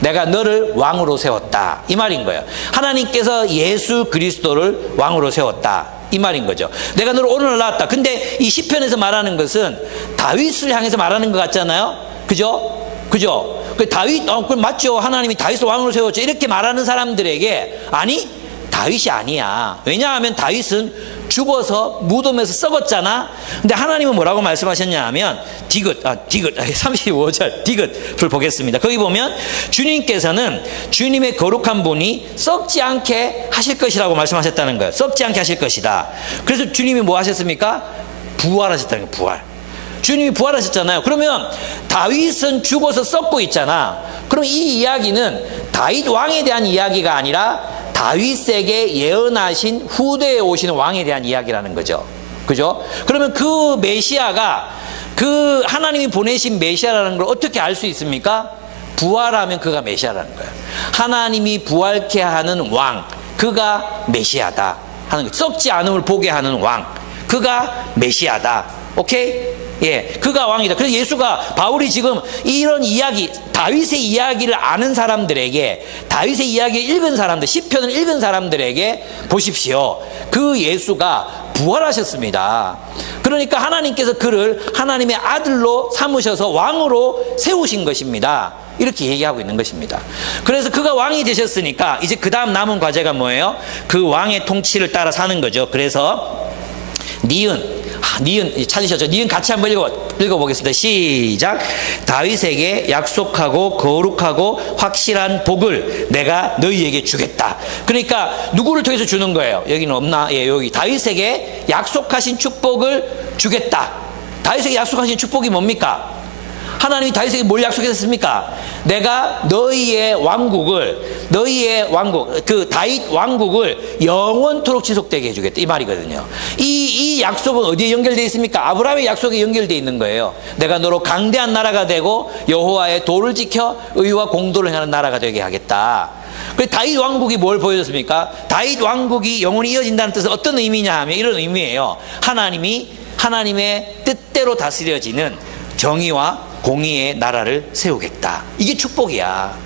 내가 너를 왕으로 세웠다. 이 말인 거예요. 하나님께서 예수 그리스도를 왕으로 세웠다. 이 말인 거죠. 내가 너를 오늘 낳았다. 근데 이 시편에서 말하는 것은 다윗을 향해서 말하는 것 같잖아요. 그죠? 그 다윗, 그럼 맞죠. 하나님이 다윗을 왕으로 세웠죠. 이렇게 말하는 사람들에게 아니 다윗이 아니야. 왜냐하면 다윗은 죽어서 무덤에서 썩었잖아. 근데 하나님은 뭐라고 말씀하셨냐 하면 디귿 35절 디귿을 보겠습니다. 거기 보면 주님께서는 주님의 거룩한 분이 썩지 않게 하실 것이라고 말씀하셨다는 거예요. 썩지 않게 하실 것이다. 그래서 주님이 뭐 하셨습니까? 부활하셨다는 거예요. 부활. 주님이 부활하셨잖아요. 그러면 다윗은 죽어서 썩고 있잖아. 그럼 이 이야기는 다윗 왕에 대한 이야기가 아니라 다윗에게 예언하신 후대에 오시는 왕에 대한 이야기라는 거죠. 그죠? 그러면 그 메시아가 그 하나님이 보내신 메시아라는 걸 어떻게 알 수 있습니까? 부활하면 그가 메시아라는 거예요. 하나님이 부활케 하는 왕, 그가 메시아다 하는 거예요. 썩지 않음을 보게 하는 왕, 그가 메시아다. 오케이? 예, 그가 왕이다. 그래서 예수가 바울이 지금 이런 이야기, 다윗의 이야기를 아는 사람들에게, 다윗의 이야기를 읽은 사람들, 시편을 읽은 사람들에게 보십시오. 그 예수가 부활하셨습니다. 그러니까 하나님께서 그를 하나님의 아들로 삼으셔서 왕으로 세우신 것입니다. 이렇게 얘기하고 있는 것입니다. 그래서 그가 왕이 되셨으니까 이제 그 다음 남은 과제가 뭐예요? 그 왕의 통치를 따라 사는 거죠. 그래서 니은 찾으셨죠? 니은 같이 한번 읽어보겠습니다. 시작. 다윗에게 약속하고 거룩하고 확실한 복을 내가 너희에게 주겠다. 그러니까 누구를 통해서 주는 거예요? 여기는 없나? 예, 여기 다윗에게 약속하신 축복을 주겠다. 다윗에게 약속하신 축복이 뭡니까? 하나님이 다윗에게 뭘 약속했습니까? 내가 너희의 왕국, 그 다윗 왕국을 영원토록 지속되게 해주겠다. 이 말이거든요. 이 약속은 어디에 연결되어 있습니까? 아브라함의 약속에 연결되어 있는 거예요. 내가 너로 강대한 나라가 되고 여호와의 도를 지켜 의와 공도를 하는 나라가 되게 하겠다. 그 다윗 왕국이 뭘 보여줬습니까? 다윗 왕국이 영원히 이어진다는 뜻은 어떤 의미냐 하면 이런 의미예요. 하나님의 뜻대로 다스려지는 정의와 공의의 나라를 세우겠다. 이게 축복이야.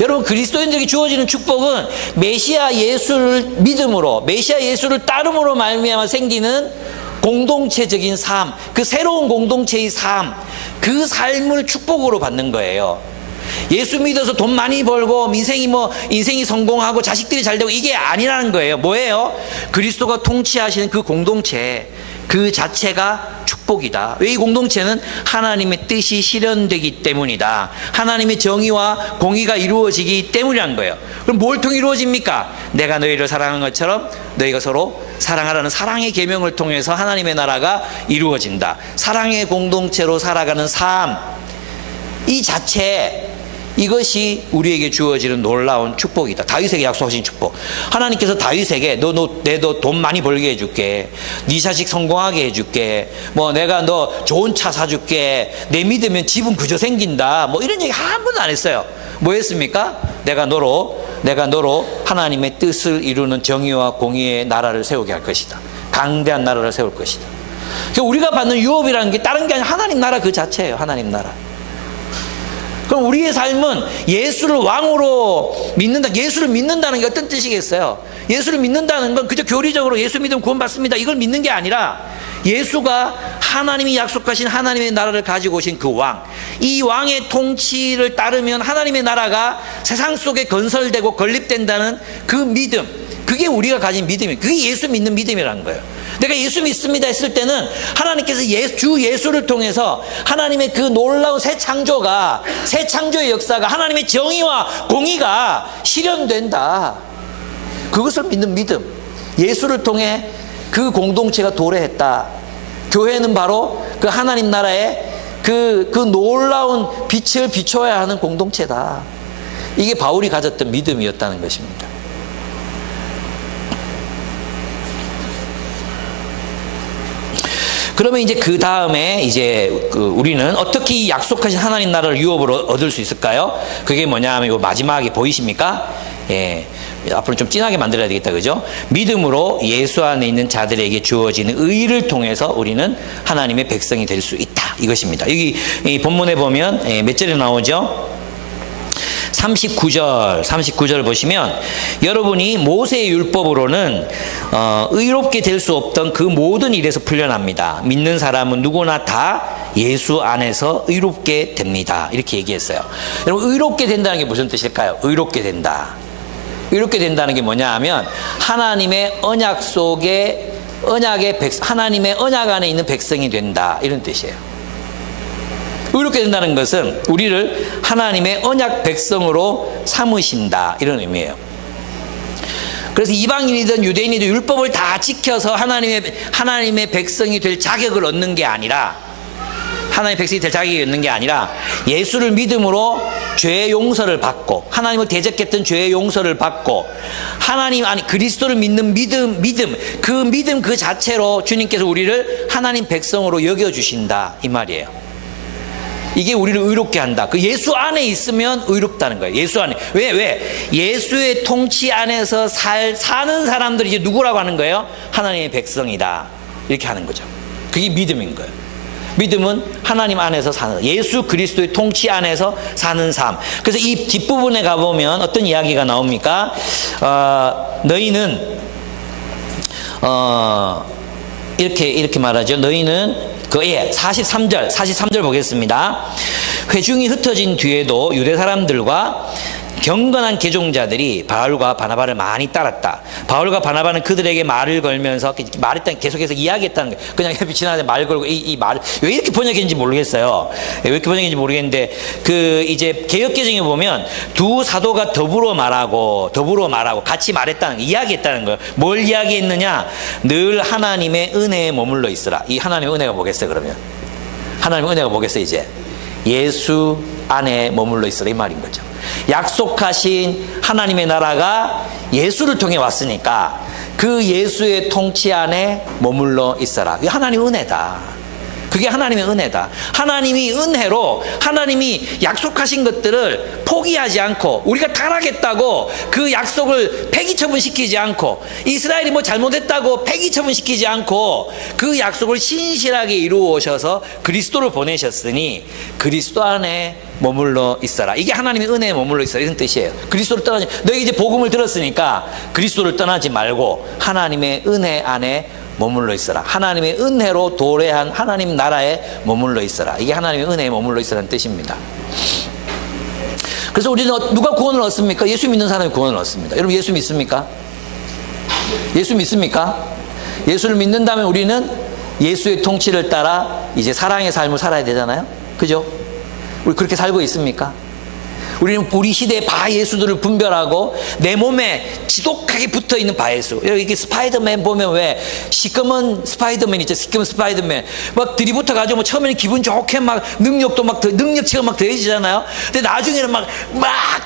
여러분, 그리스도인들에게 주어지는 축복은 메시아 예수를 믿음으로, 메시아 예수를 따름으로 말미암아 생기는 공동체적인 삶, 그 새로운 공동체의 삶, 그 삶을 축복으로 받는 거예요. 예수 믿어서 돈 많이 벌고 인생이 성공하고 자식들이 잘 되고 이게 아니라는 거예요. 뭐예요? 그리스도가 통치하시는 그 공동체, 그 자체가 축복이다. 왜? 이 공동체는 하나님의 뜻이 실현되기 때문이다. 하나님의 정의와 공의가 이루어지기 때문이란 거예요. 그럼 뭘 통해 이루어집니까? 내가 너희를 사랑한 것처럼 너희가 서로 사랑하라는 사랑의 계명을 통해서 하나님의 나라가 이루어진다. 사랑의 공동체로 살아가는 삶, 이 자체, 이것이 우리에게 주어지는 놀라운 축복이다. 다윗에게 약속하신 축복. 하나님께서 다윗에게 너 돈 많이 벌게 해줄게. 네 자식 성공하게 해줄게. 뭐 내가 너 좋은 차 사줄게. 내 믿으면 집은 그저 생긴다. 뭐 이런 얘기 한 번도 안 했어요. 뭐 했습니까? 내가 너로 하나님의 뜻을 이루는 정의와 공의의 나라를 세우게 할 것이다. 강대한 나라를 세울 것이다. 그러니까 우리가 받는 유업이라는 게 다른 게 아니라 하나님 나라 그 자체예요. 하나님 나라. 그럼 우리의 삶은 예수를 왕으로 믿는다. 예수를 믿는다는 게 어떤 뜻이겠어요? 예수를 믿는다는 건 그저 교리적으로 예수 믿으면 구원받습니다. 이걸 믿는 게 아니라 예수가 하나님이 약속하신 하나님의 나라를 가지고 오신 그 왕, 이 왕의 통치를 따르면 하나님의 나라가 세상 속에 건설되고 건립된다는 그 믿음, 그게 우리가 가진 믿음이에요. 그게 예수 믿는 믿음이라는 거예요. 내가 예수 믿습니다 했을 때는 하나님께서 주 예수를 통해서 하나님의 그 놀라운 새 창조의 역사가 하나님의 정의와 공의가 실현된다. 그것을 믿는 믿음. 예수를 통해 그 공동체가 도래했다. 교회는 바로 그 하나님 나라의 그 놀라운 빛을 비춰야 하는 공동체다. 이게 바울이 가졌던 믿음이었다는 것입니다. 그러면 이제 그 다음에 이제 우리는 어떻게 이 약속하신 하나님 나라를 유업으로 얻을 수 있을까요? 그게 뭐냐 하면 이 마지막에 보이십니까? 예. 앞으로 좀 진하게 만들어야 되겠다. 그죠? 믿음으로 예수 안에 있는 자들에게 주어지는 의를 통해서 우리는 하나님의 백성이 될 수 있다. 이것입니다. 여기 이 본문에 보면 몇 절에 나오죠? 39절 보시면 여러분이 모세의 율법으로는 의롭게 될 수 없던 그 모든 일에서 풀려납니다. 믿는 사람은 누구나 다 예수 안에서 의롭게 됩니다. 이렇게 얘기했어요. 여러분, 의롭게 된다는 게 무슨 뜻일까요? 의롭게 된다. 의롭게 된다는 게 뭐냐 하면 하나님의 언약 속에 하나님의 언약 안에 있는 백성이 된다. 이런 뜻이에요. 의롭게 된다는 것은 우리를 하나님의 언약 백성으로 삼으신다. 이런 의미예요. 그래서 이방인이든 유대인이든 율법을 다 지켜서 하나님의 백성이 될 자격을 얻는 게 아니라 하나님의 백성이 될 자격이 얻는 게 아니라 예수를 믿음으로 죄의 용서를 받고 하나님을 대적했던 죄의 용서를 받고 그리스도를 믿는 믿음 그 자체로 주님께서 우리를 하나님 백성으로 여겨주신다. 이 말이에요. 이게 우리를 의롭게 한다. 그 예수 안에 있으면 의롭다는 거예요. 예수 안에. 왜? 예수의 통치 안에서 사는 사람들이 이제 누구라고 하는 거예요? 하나님의 백성이다. 이렇게 하는 거죠. 그게 믿음인 거예요. 믿음은 하나님 안에서 사는, 예수 그리스도의 통치 안에서 사는 삶. 그래서 이 뒷부분에 가보면 어떤 이야기가 나옵니까? 너희는 이렇게 말하죠. 너희는 43절 보겠습니다. 회중이 흩어진 뒤에도 유대 사람들과 경건한 개종자들이 바울과 바나바를 많이 따랐다. 바울과 바나바는 그들에게 말을 걸면서 계속해서 이야기했다는 거예요. 그냥 지나가는데 말 걸고 이 말 왜 이렇게 번역했는지 모르겠어요. 왜 이렇게 번역했는지 모르겠는데 이제 개역개정에 보면 두 사도가 더불어 말하고 같이 말했다는 거, 이야기했다는 거예요. 뭘 이야기했느냐? 늘 하나님의 은혜에 머물러 있으라. 이 하나님의 은혜가 뭐겠어요? 그러면 하나님의 은혜가 뭐겠어요? 이제 예수 안에 머물러 있으라 이 말인 거죠. 약속하신 하나님의 나라가 예수를 통해 왔으니까 그 예수의 통치 안에 머물러 있어라. 이게 하나님의 은혜다. 그게 하나님의 은혜다. 하나님이 은혜로 하나님이 약속하신 것들을 포기하지 않고 우리가 타락했다고 그 약속을 폐기처분시키지 않고 이스라엘이 뭐 잘못했다고 폐기처분시키지 않고 그 약속을 신실하게 이루어 오셔서 그리스도를 보내셨으니 그리스도 안에 머물러 있어라. 이게 하나님의 은혜에 머물러 있어라 이런 뜻이에요. 그리스도를 떠나지, 너희 이제 복음을 들었으니까 그리스도를 떠나지 말고 하나님의 은혜 안에 머물러 있어라. 하나님의 은혜로 도래한 하나님 나라에 머물러 있어라. 이게 하나님의 은혜에 머물러 있으라는 뜻입니다. 그래서 우리는 누가 구원을 얻습니까? 예수 믿는 사람이 구원을 얻습니다. 여러분 예수 믿습니까? 예수 믿습니까? 예수를 믿는다면 우리는 예수의 통치를 따라 이제 사랑의 삶을 살아야 되잖아요. 그죠? 우리 그렇게 살고 있습니까? 우리는 우리 시대의 바예수들을 분별하고 내 몸에 지독하게 붙어있는 바예수. 이게 스파이더맨 보면 왜 시커먼 스파이더맨 있죠. 시커먼 스파이더맨 막 들이붙어가지고 뭐 처음에는 기분 좋게 막 능력도 막 능력치가 막 더해지잖아요. 근데 나중에는 막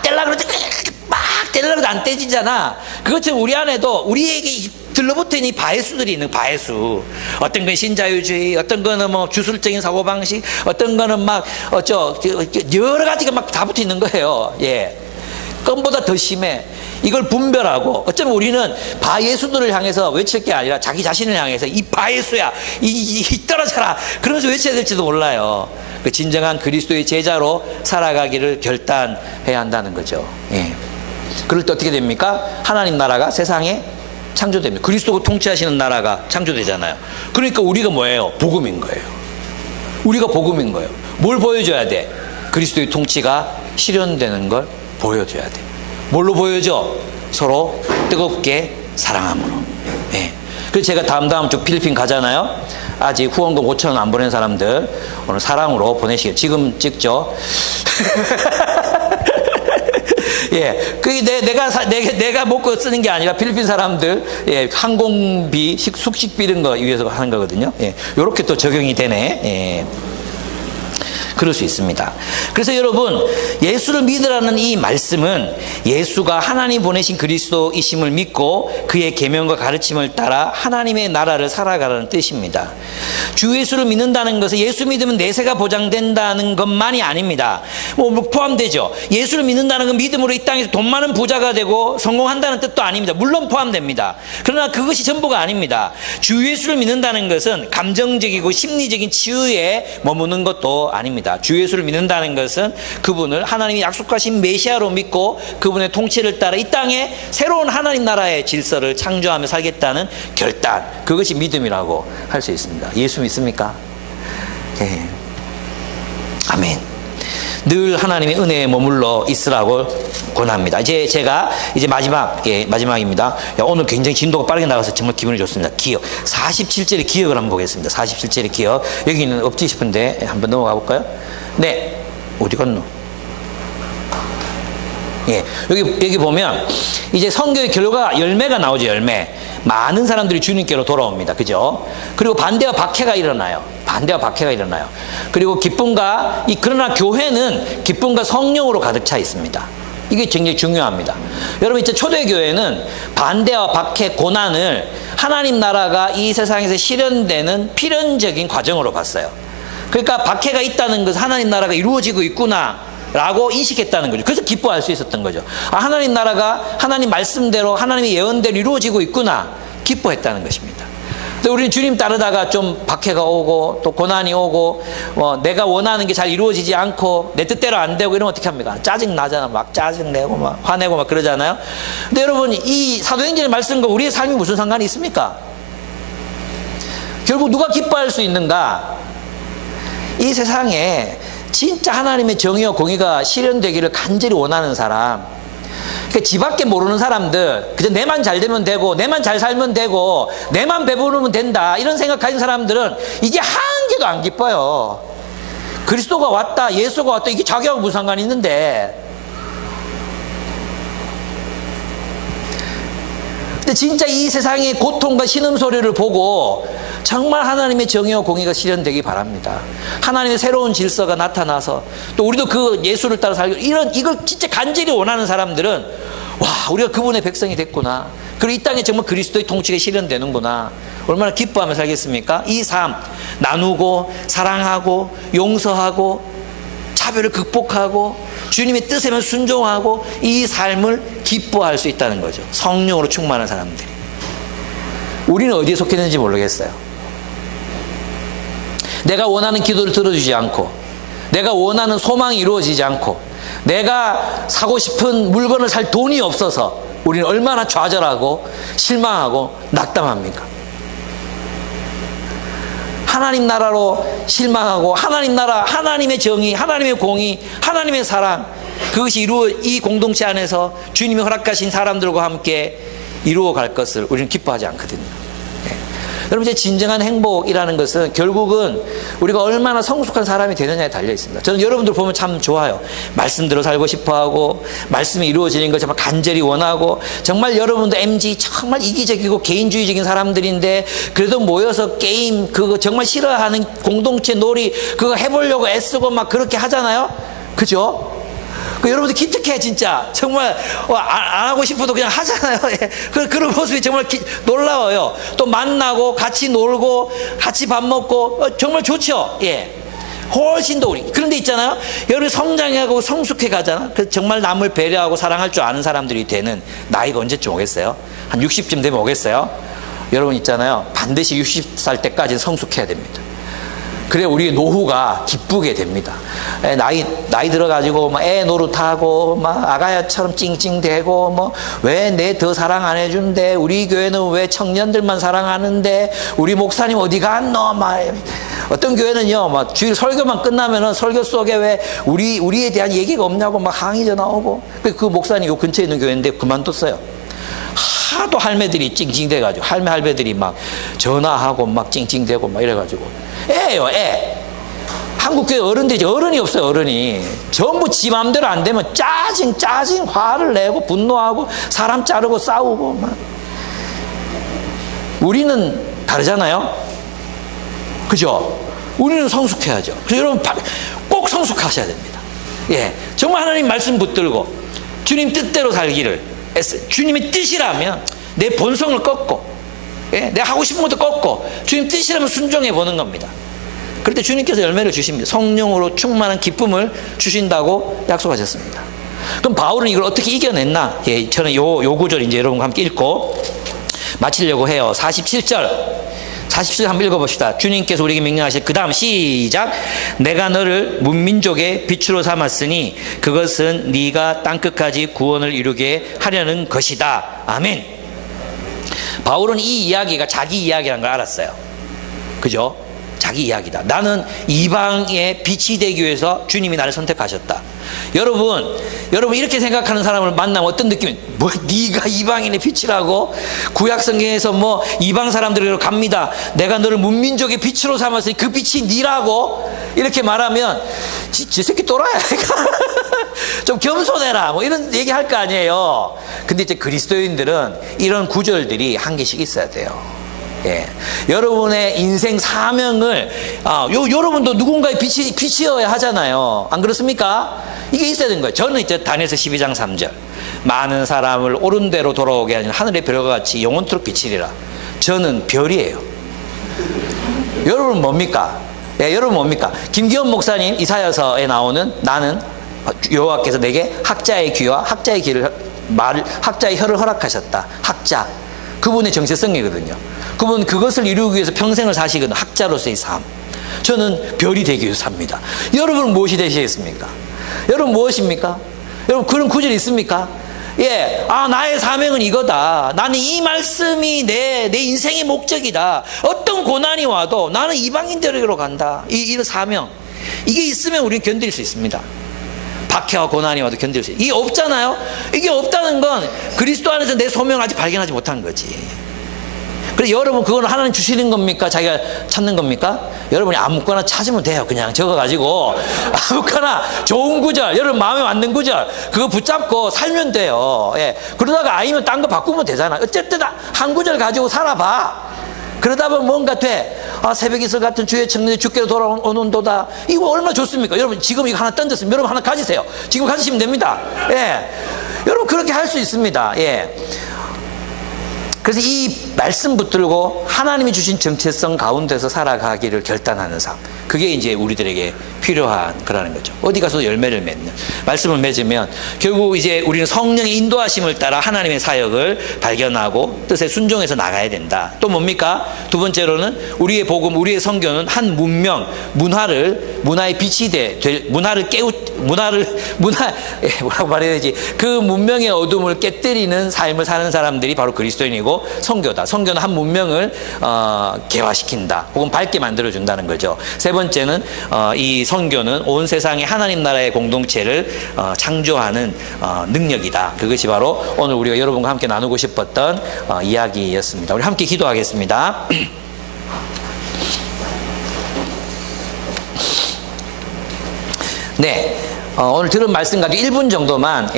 떼려고 그러지 막 떼려고 해도 안 떼지잖아. 그것처럼 우리 안에도 우리에게 들러붙어 있는 바예수들이 있는 바예수. 어떤 건 신자유주의, 어떤 거는 뭐 주술적인 사고방식, 어떤 거는 막 여러 가지가 막 다 붙어 있는 거예요. 예. 껌보다 더 심해. 이걸 분별하고 어쩌면 우리는 바예수들을 향해서 외칠 게 아니라 자기 자신을 향해서 이 바예수야, 이 떨어져라 그러면서 외쳐야 될지도 몰라요. 그 진정한 그리스도의 제자로 살아가기를 결단해야 한다는 거죠. 예. 그럴 때 어떻게 됩니까? 하나님 나라가 세상에 창조됩니다. 그리스도가 통치하시는 나라가 창조되잖아요. 그러니까 우리가 뭐예요? 복음인 거예요. 우리가 복음인 거예요. 뭘 보여줘야 돼? 그리스도의 통치가 실현되는 걸 보여줘야 돼. 뭘로 보여줘? 서로 뜨겁게 사랑함으로. 네. 그래서 제가 다음 주 필리핀 가잖아요. 아직 후원금 5,000원 안 보낸 사람들 오늘 사랑으로 보내시길. 지금 찍죠. 예, 그게 내가 먹고 쓰는 게 아니라 필리핀 사람들, 예, 항공비, 숙식비 이런 거 위해서 하는 거거든요. 예, 요렇게 또 적용이 되네. 예. 그럴 수 있습니다. 그래서 여러분, 예수를 믿으라는 이 말씀은 예수가 하나님 보내신 그리스도이심을 믿고 그의 계명과 가르침을 따라 하나님의 나라를 살아가라는 뜻입니다. 주 예수를 믿는다는 것은 예수 믿으면 내세가 보장된다는 것만이 아닙니다. 뭐 포함되죠. 예수를 믿는다는 건 믿음으로 이 땅에서 돈 많은 부자가 되고 성공한다는 뜻도 아닙니다. 물론 포함됩니다. 그러나 그것이 전부가 아닙니다. 주 예수를 믿는다는 것은 감정적이고 심리적인 치유에 머무는 것도 아닙니다. 주 예수를 믿는다는 것은 그분을 하나님이 약속하신 메시아로 믿고 그분의 통치를 따라 이 땅에 새로운 하나님 나라의 질서를 창조하며 살겠다는 결단, 그것이 믿음이라고 할 수 있습니다. 예수 믿습니까? 예. 아멘. 늘 하나님의 은혜에 머물러 있으라고 권합니다. 이제 제가 마지막입니다. 야, 오늘 굉장히 진도가 빠르게 나가서 정말 기분이 좋습니다. 기억. 47절의 기억을 한번 보겠습니다. 47절의 기억. 여기는 없지 싶은데 한번 넘어가 볼까요? 네. 어디 갔노? 예. 여기 보면 이제 선교의 결과 열매가 나오죠. 열매. 많은 사람들이 주님께로 돌아옵니다. 그죠? 그리고 반대와 박해가 일어나요. 그리고 그러나 교회는 기쁨과 성령으로 가득 차 있습니다. 이게 굉장히 중요합니다. 여러분, 이제 초대교회는 반대와 박해, 고난을 하나님 나라가 이 세상에서 실현되는 필연적인 과정으로 봤어요. 그러니까 박해가 있다는 것은 하나님 나라가 이루어지고 있구나 라고 인식했다는 거죠. 그래서 기뻐할 수 있었던 거죠. 아, 하나님 나라가 하나님 말씀대로 하나님의 예언대로 이루어지고 있구나, 기뻐했다는 것입니다. 근데 우리는 주님 따르다가 좀 박해가 오고 또 고난이 오고 내가 원하는 게 잘 이루어지지 않고 내 뜻대로 안 되고 이러면 어떻게 합니까? 짜증 나잖아. 막 짜증내고 막 화내고 막 그러잖아요. 근데 여러분, 이 사도행전의 말씀과 우리의 삶이 무슨 상관이 있습니까? 결국 누가 기뻐할 수 있는가? 이 세상에 진짜 하나님의 정의와 공의가 실현되기를 간절히 원하는 사람, 그러니까 지밖에 모르는 사람들, 그저 내만 잘 되면 되고 내만 잘 살면 되고 내만 배부르면 된다 이런 생각 가진 사람들은 이게 한 개도 안 기뻐요. 그리스도가 왔다, 예수가 왔다, 이게 자기하고 무슨 상관이 있는데. 근데 진짜 이 세상의 고통과 신음소리를 보고 정말 하나님의 정의와 공의가 실현되기 바랍니다. 하나님의 새로운 질서가 나타나서 또 우리도 그 예수를 따라 살고 이걸 진짜 간절히 원하는 사람들은 와, 우리가 그분의 백성이 됐구나. 그리고 이 땅에 정말 그리스도의 통치가 실현되는구나. 얼마나 기뻐하며 살겠습니까? 이 삶, 나누고 사랑하고 용서하고 차별을 극복하고 주님의 뜻에만 순종하고 이 삶을 기뻐할 수 있다는 거죠. 성령으로 충만한 사람들이. 우리는 어디에 속해 있는지 모르겠어요. 내가 원하는 기도를 들어주지 않고, 내가 원하는 소망이 이루어지지 않고, 내가 사고 싶은 물건을 살 돈이 없어서 우리는 얼마나 좌절하고 실망하고 낙담합니까? 하나님 나라로 실망하고 하나님 나라, 하나님의 정의, 하나님의 공의, 하나님의 사랑, 그것이 이 공동체 안에서 주님이 허락하신 사람들과 함께 이루어갈 것을 우리는 기뻐하지 않거든요. 여러분, 이제 진정한 행복이라는 것은 결국은 우리가 얼마나 성숙한 사람이 되느냐에 달려 있습니다. 저는 여러분들 보면 참 좋아요. 말씀대로 살고 싶어하고 말씀이 이루어지는 걸 정말 간절히 원하고, 정말 여러분도 MG 정말 이기적이고 개인주의적인 사람들인데 그래도 모여서 게임 그거 정말 싫어하는 공동체 놀이 그거 해보려고 애쓰고 막 그렇게 하잖아요. 그죠? 여러분들 기특해. 진짜 정말 안 하고 싶어도 그냥 하잖아요. 그런 모습이 정말 놀라워요. 또 만나고 같이 놀고 같이 밥 먹고 정말 좋죠. 예, 훨씬 더 우리. 그런데 있잖아요, 여러분 성장하고 성숙해 가잖아. 그래서 정말 남을 배려하고 사랑할 줄 아는 사람들이 되는 나이가 언제쯤 오겠어요? 한 60쯤 되면 오겠어요? 여러분 있잖아요, 반드시 60살 때까지는 성숙해야 됩니다. 그래 우리 노후가 기쁘게 됩니다. 나이 들어가지고 막 애 노릇하고 막 아가야처럼 찡찡대고 뭐 왜 내 더 사랑 안 해준대, 우리 교회는 왜 청년들만 사랑하는데, 우리 목사님 어디 갔노, 막 어떤 교회는요 막 주일 설교만 끝나면은 설교 속에 왜 우리에 대한 얘기가 없냐고 막 항의 전화 오고, 그 목사님 요 근처에 있는 교회인데 그만뒀어요. 하도 할매들이 찡찡대가지고 할배들이 막 전화하고 막 찡찡대고 막 이래가지고. 애예요, 애. 한국교회 어른들이 어른이 없어요. 어른이 전부 지 맘대로 안 되면 짜증 화를 내고 분노하고 사람 자르고 싸우고 막. 우리는 다르잖아요. 그죠? 우리는 성숙해야죠. 그래서 여러분 꼭 성숙하셔야 됩니다. 예, 정말 하나님 말씀 붙들고 주님 뜻대로 살기를 주님의 뜻이라면 내 본성을 꺾고, 예, 내가 하고 싶은 것도 꺾고 주님 뜻이라면 순종해 보는 겁니다. 그럴 때 주님께서 열매를 주십니다. 성령으로 충만한 기쁨을 주신다고 약속하셨습니다. 그럼 바울은 이걸 어떻게 이겨냈나? 예, 저는 요 구절 이제 여러분과 함께 읽고 마치려고 해요. 47절 한번 읽어봅시다. 주님께서 우리에게 명령하실, 그 다음 시작. 내가 너를 문민족의 빛으로 삼았으니 그것은 네가 땅끝까지 구원을 이루게 하려는 것이다. 아멘. 바울은 이 이야기가 자기 이야기라는 걸 알았어요. 그죠? 자기 이야기다. 나는 이방의 빛이 되기 위해서 주님이 나를 선택하셨다. 여러분 이렇게 생각하는 사람을 만나면 어떤 느낌이, 뭐 네가 이방인의 빛이라고? 구약 성경에서 뭐 이방 사람들로 갑니다. 내가 너를 문민족의 빛으로 삼았으니 그 빛이 네라고? 이렇게 말하면 지 새끼 또라이야. 좀 겸손해라 뭐 이런 얘기 할 거 아니에요. 근데 이제 그리스도인들은 이런 구절들이 한 개씩 있어야 돼요. 예, 여러분의 인생 사명을 여러분도 누군가의 빛이어야 하잖아요. 안 그렇습니까? 이게 있어야 되는 거예요. 저는 이제 다니엘서 12장 3절 많은 사람을 옳은 대로 돌아오게 하는 하늘의 별과 같이 영원토록 비치리라. 저는 별이에요. 여러분 뭡니까? 예, 여러분 뭡니까? 김기현 목사님 이사야서에 나오는 나는 여호와께서 내게 학자의 귀와 학자의 학자의 혀를 허락하셨다. 학자, 그분의 정체성이거든요. 그분 그것을 이루기 위해서 평생을 사시거든. 학자로서의 삶. 저는 별이 되기 위해서 삽니다. 여러분은 무엇이 되시겠습니까? 여러분 무엇입니까? 여러분 그런 구절이 있습니까? 예, 나의 사명은 이거다. 나는 이 말씀이 내 인생의 목적이다. 어떤 고난이 와도 나는 이방인들에게로 간다. 이런 사명. 이게 있으면 우리는 견딜 수 있습니다. 박해와 고난이 와도 견딜 수 있어요. 이게 없잖아요. 이게 없다는 건 그리스도 안에서 내 소명을 아직 발견하지 못한 거지. 그래, 여러분 그건 하나님 주시는 겁니까? 자기가 찾는 겁니까? 여러분이 아무거나 찾으면 돼요. 그냥 적어가지고 아무거나 좋은 구절, 여러분 마음에 맞는 구절 그거 붙잡고 살면 돼요. 예. 그러다가 아니면 딴 거 바꾸면 되잖아. 어쨌든 한 구절 가지고 살아봐. 그러다 보면 뭔가 돼. 새벽 이슬 같은 주의 청년이 주께로 돌아오는도다. 이거 얼마나 좋습니까? 여러분 지금 이거 하나 던졌으면 여러분 하나 가지세요. 지금 가지시면 됩니다. 예. 여러분 그렇게 할 수 있습니다. 예. 그래서 이 말씀 붙들고 하나님이 주신 정체성 가운데서 살아가기를 결단하는 삶, 그게 이제 우리들에게 필요한 거라는 거죠. 어디 가서도 열매를 맺는, 말씀을 맺으면 결국 이제 우리는 성령의 인도하심을 따라 하나님의 사역을 발견하고 뜻에 순종해서 나가야 된다. 또 뭡니까? 두 번째로는 우리의 복음, 우리의 선교는 한 문화의 빛이 뭐라고 말해야 되지? 그 문명의 어둠을 깨뜨리는 삶을 사는 사람들이 바로 그리스도인이고 선교다. 선교는 한 문명을 개화시킨다. 혹은 밝게 만들어준다는 거죠. 세 번째는 이 선교는 온 세상의 하나님 나라의 공동체를 창조하는 능력이다. 그것이 바로 오늘 우리가 여러분과 함께 나누고 싶었던 이야기였습니다. 우리 함께 기도하겠습니다. 네. 오늘 들은 말씀 가지고 1분 정도만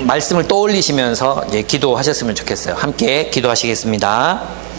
말씀을 떠올리시면서 기도하셨으면 좋겠어요. 함께 기도하시겠습니다.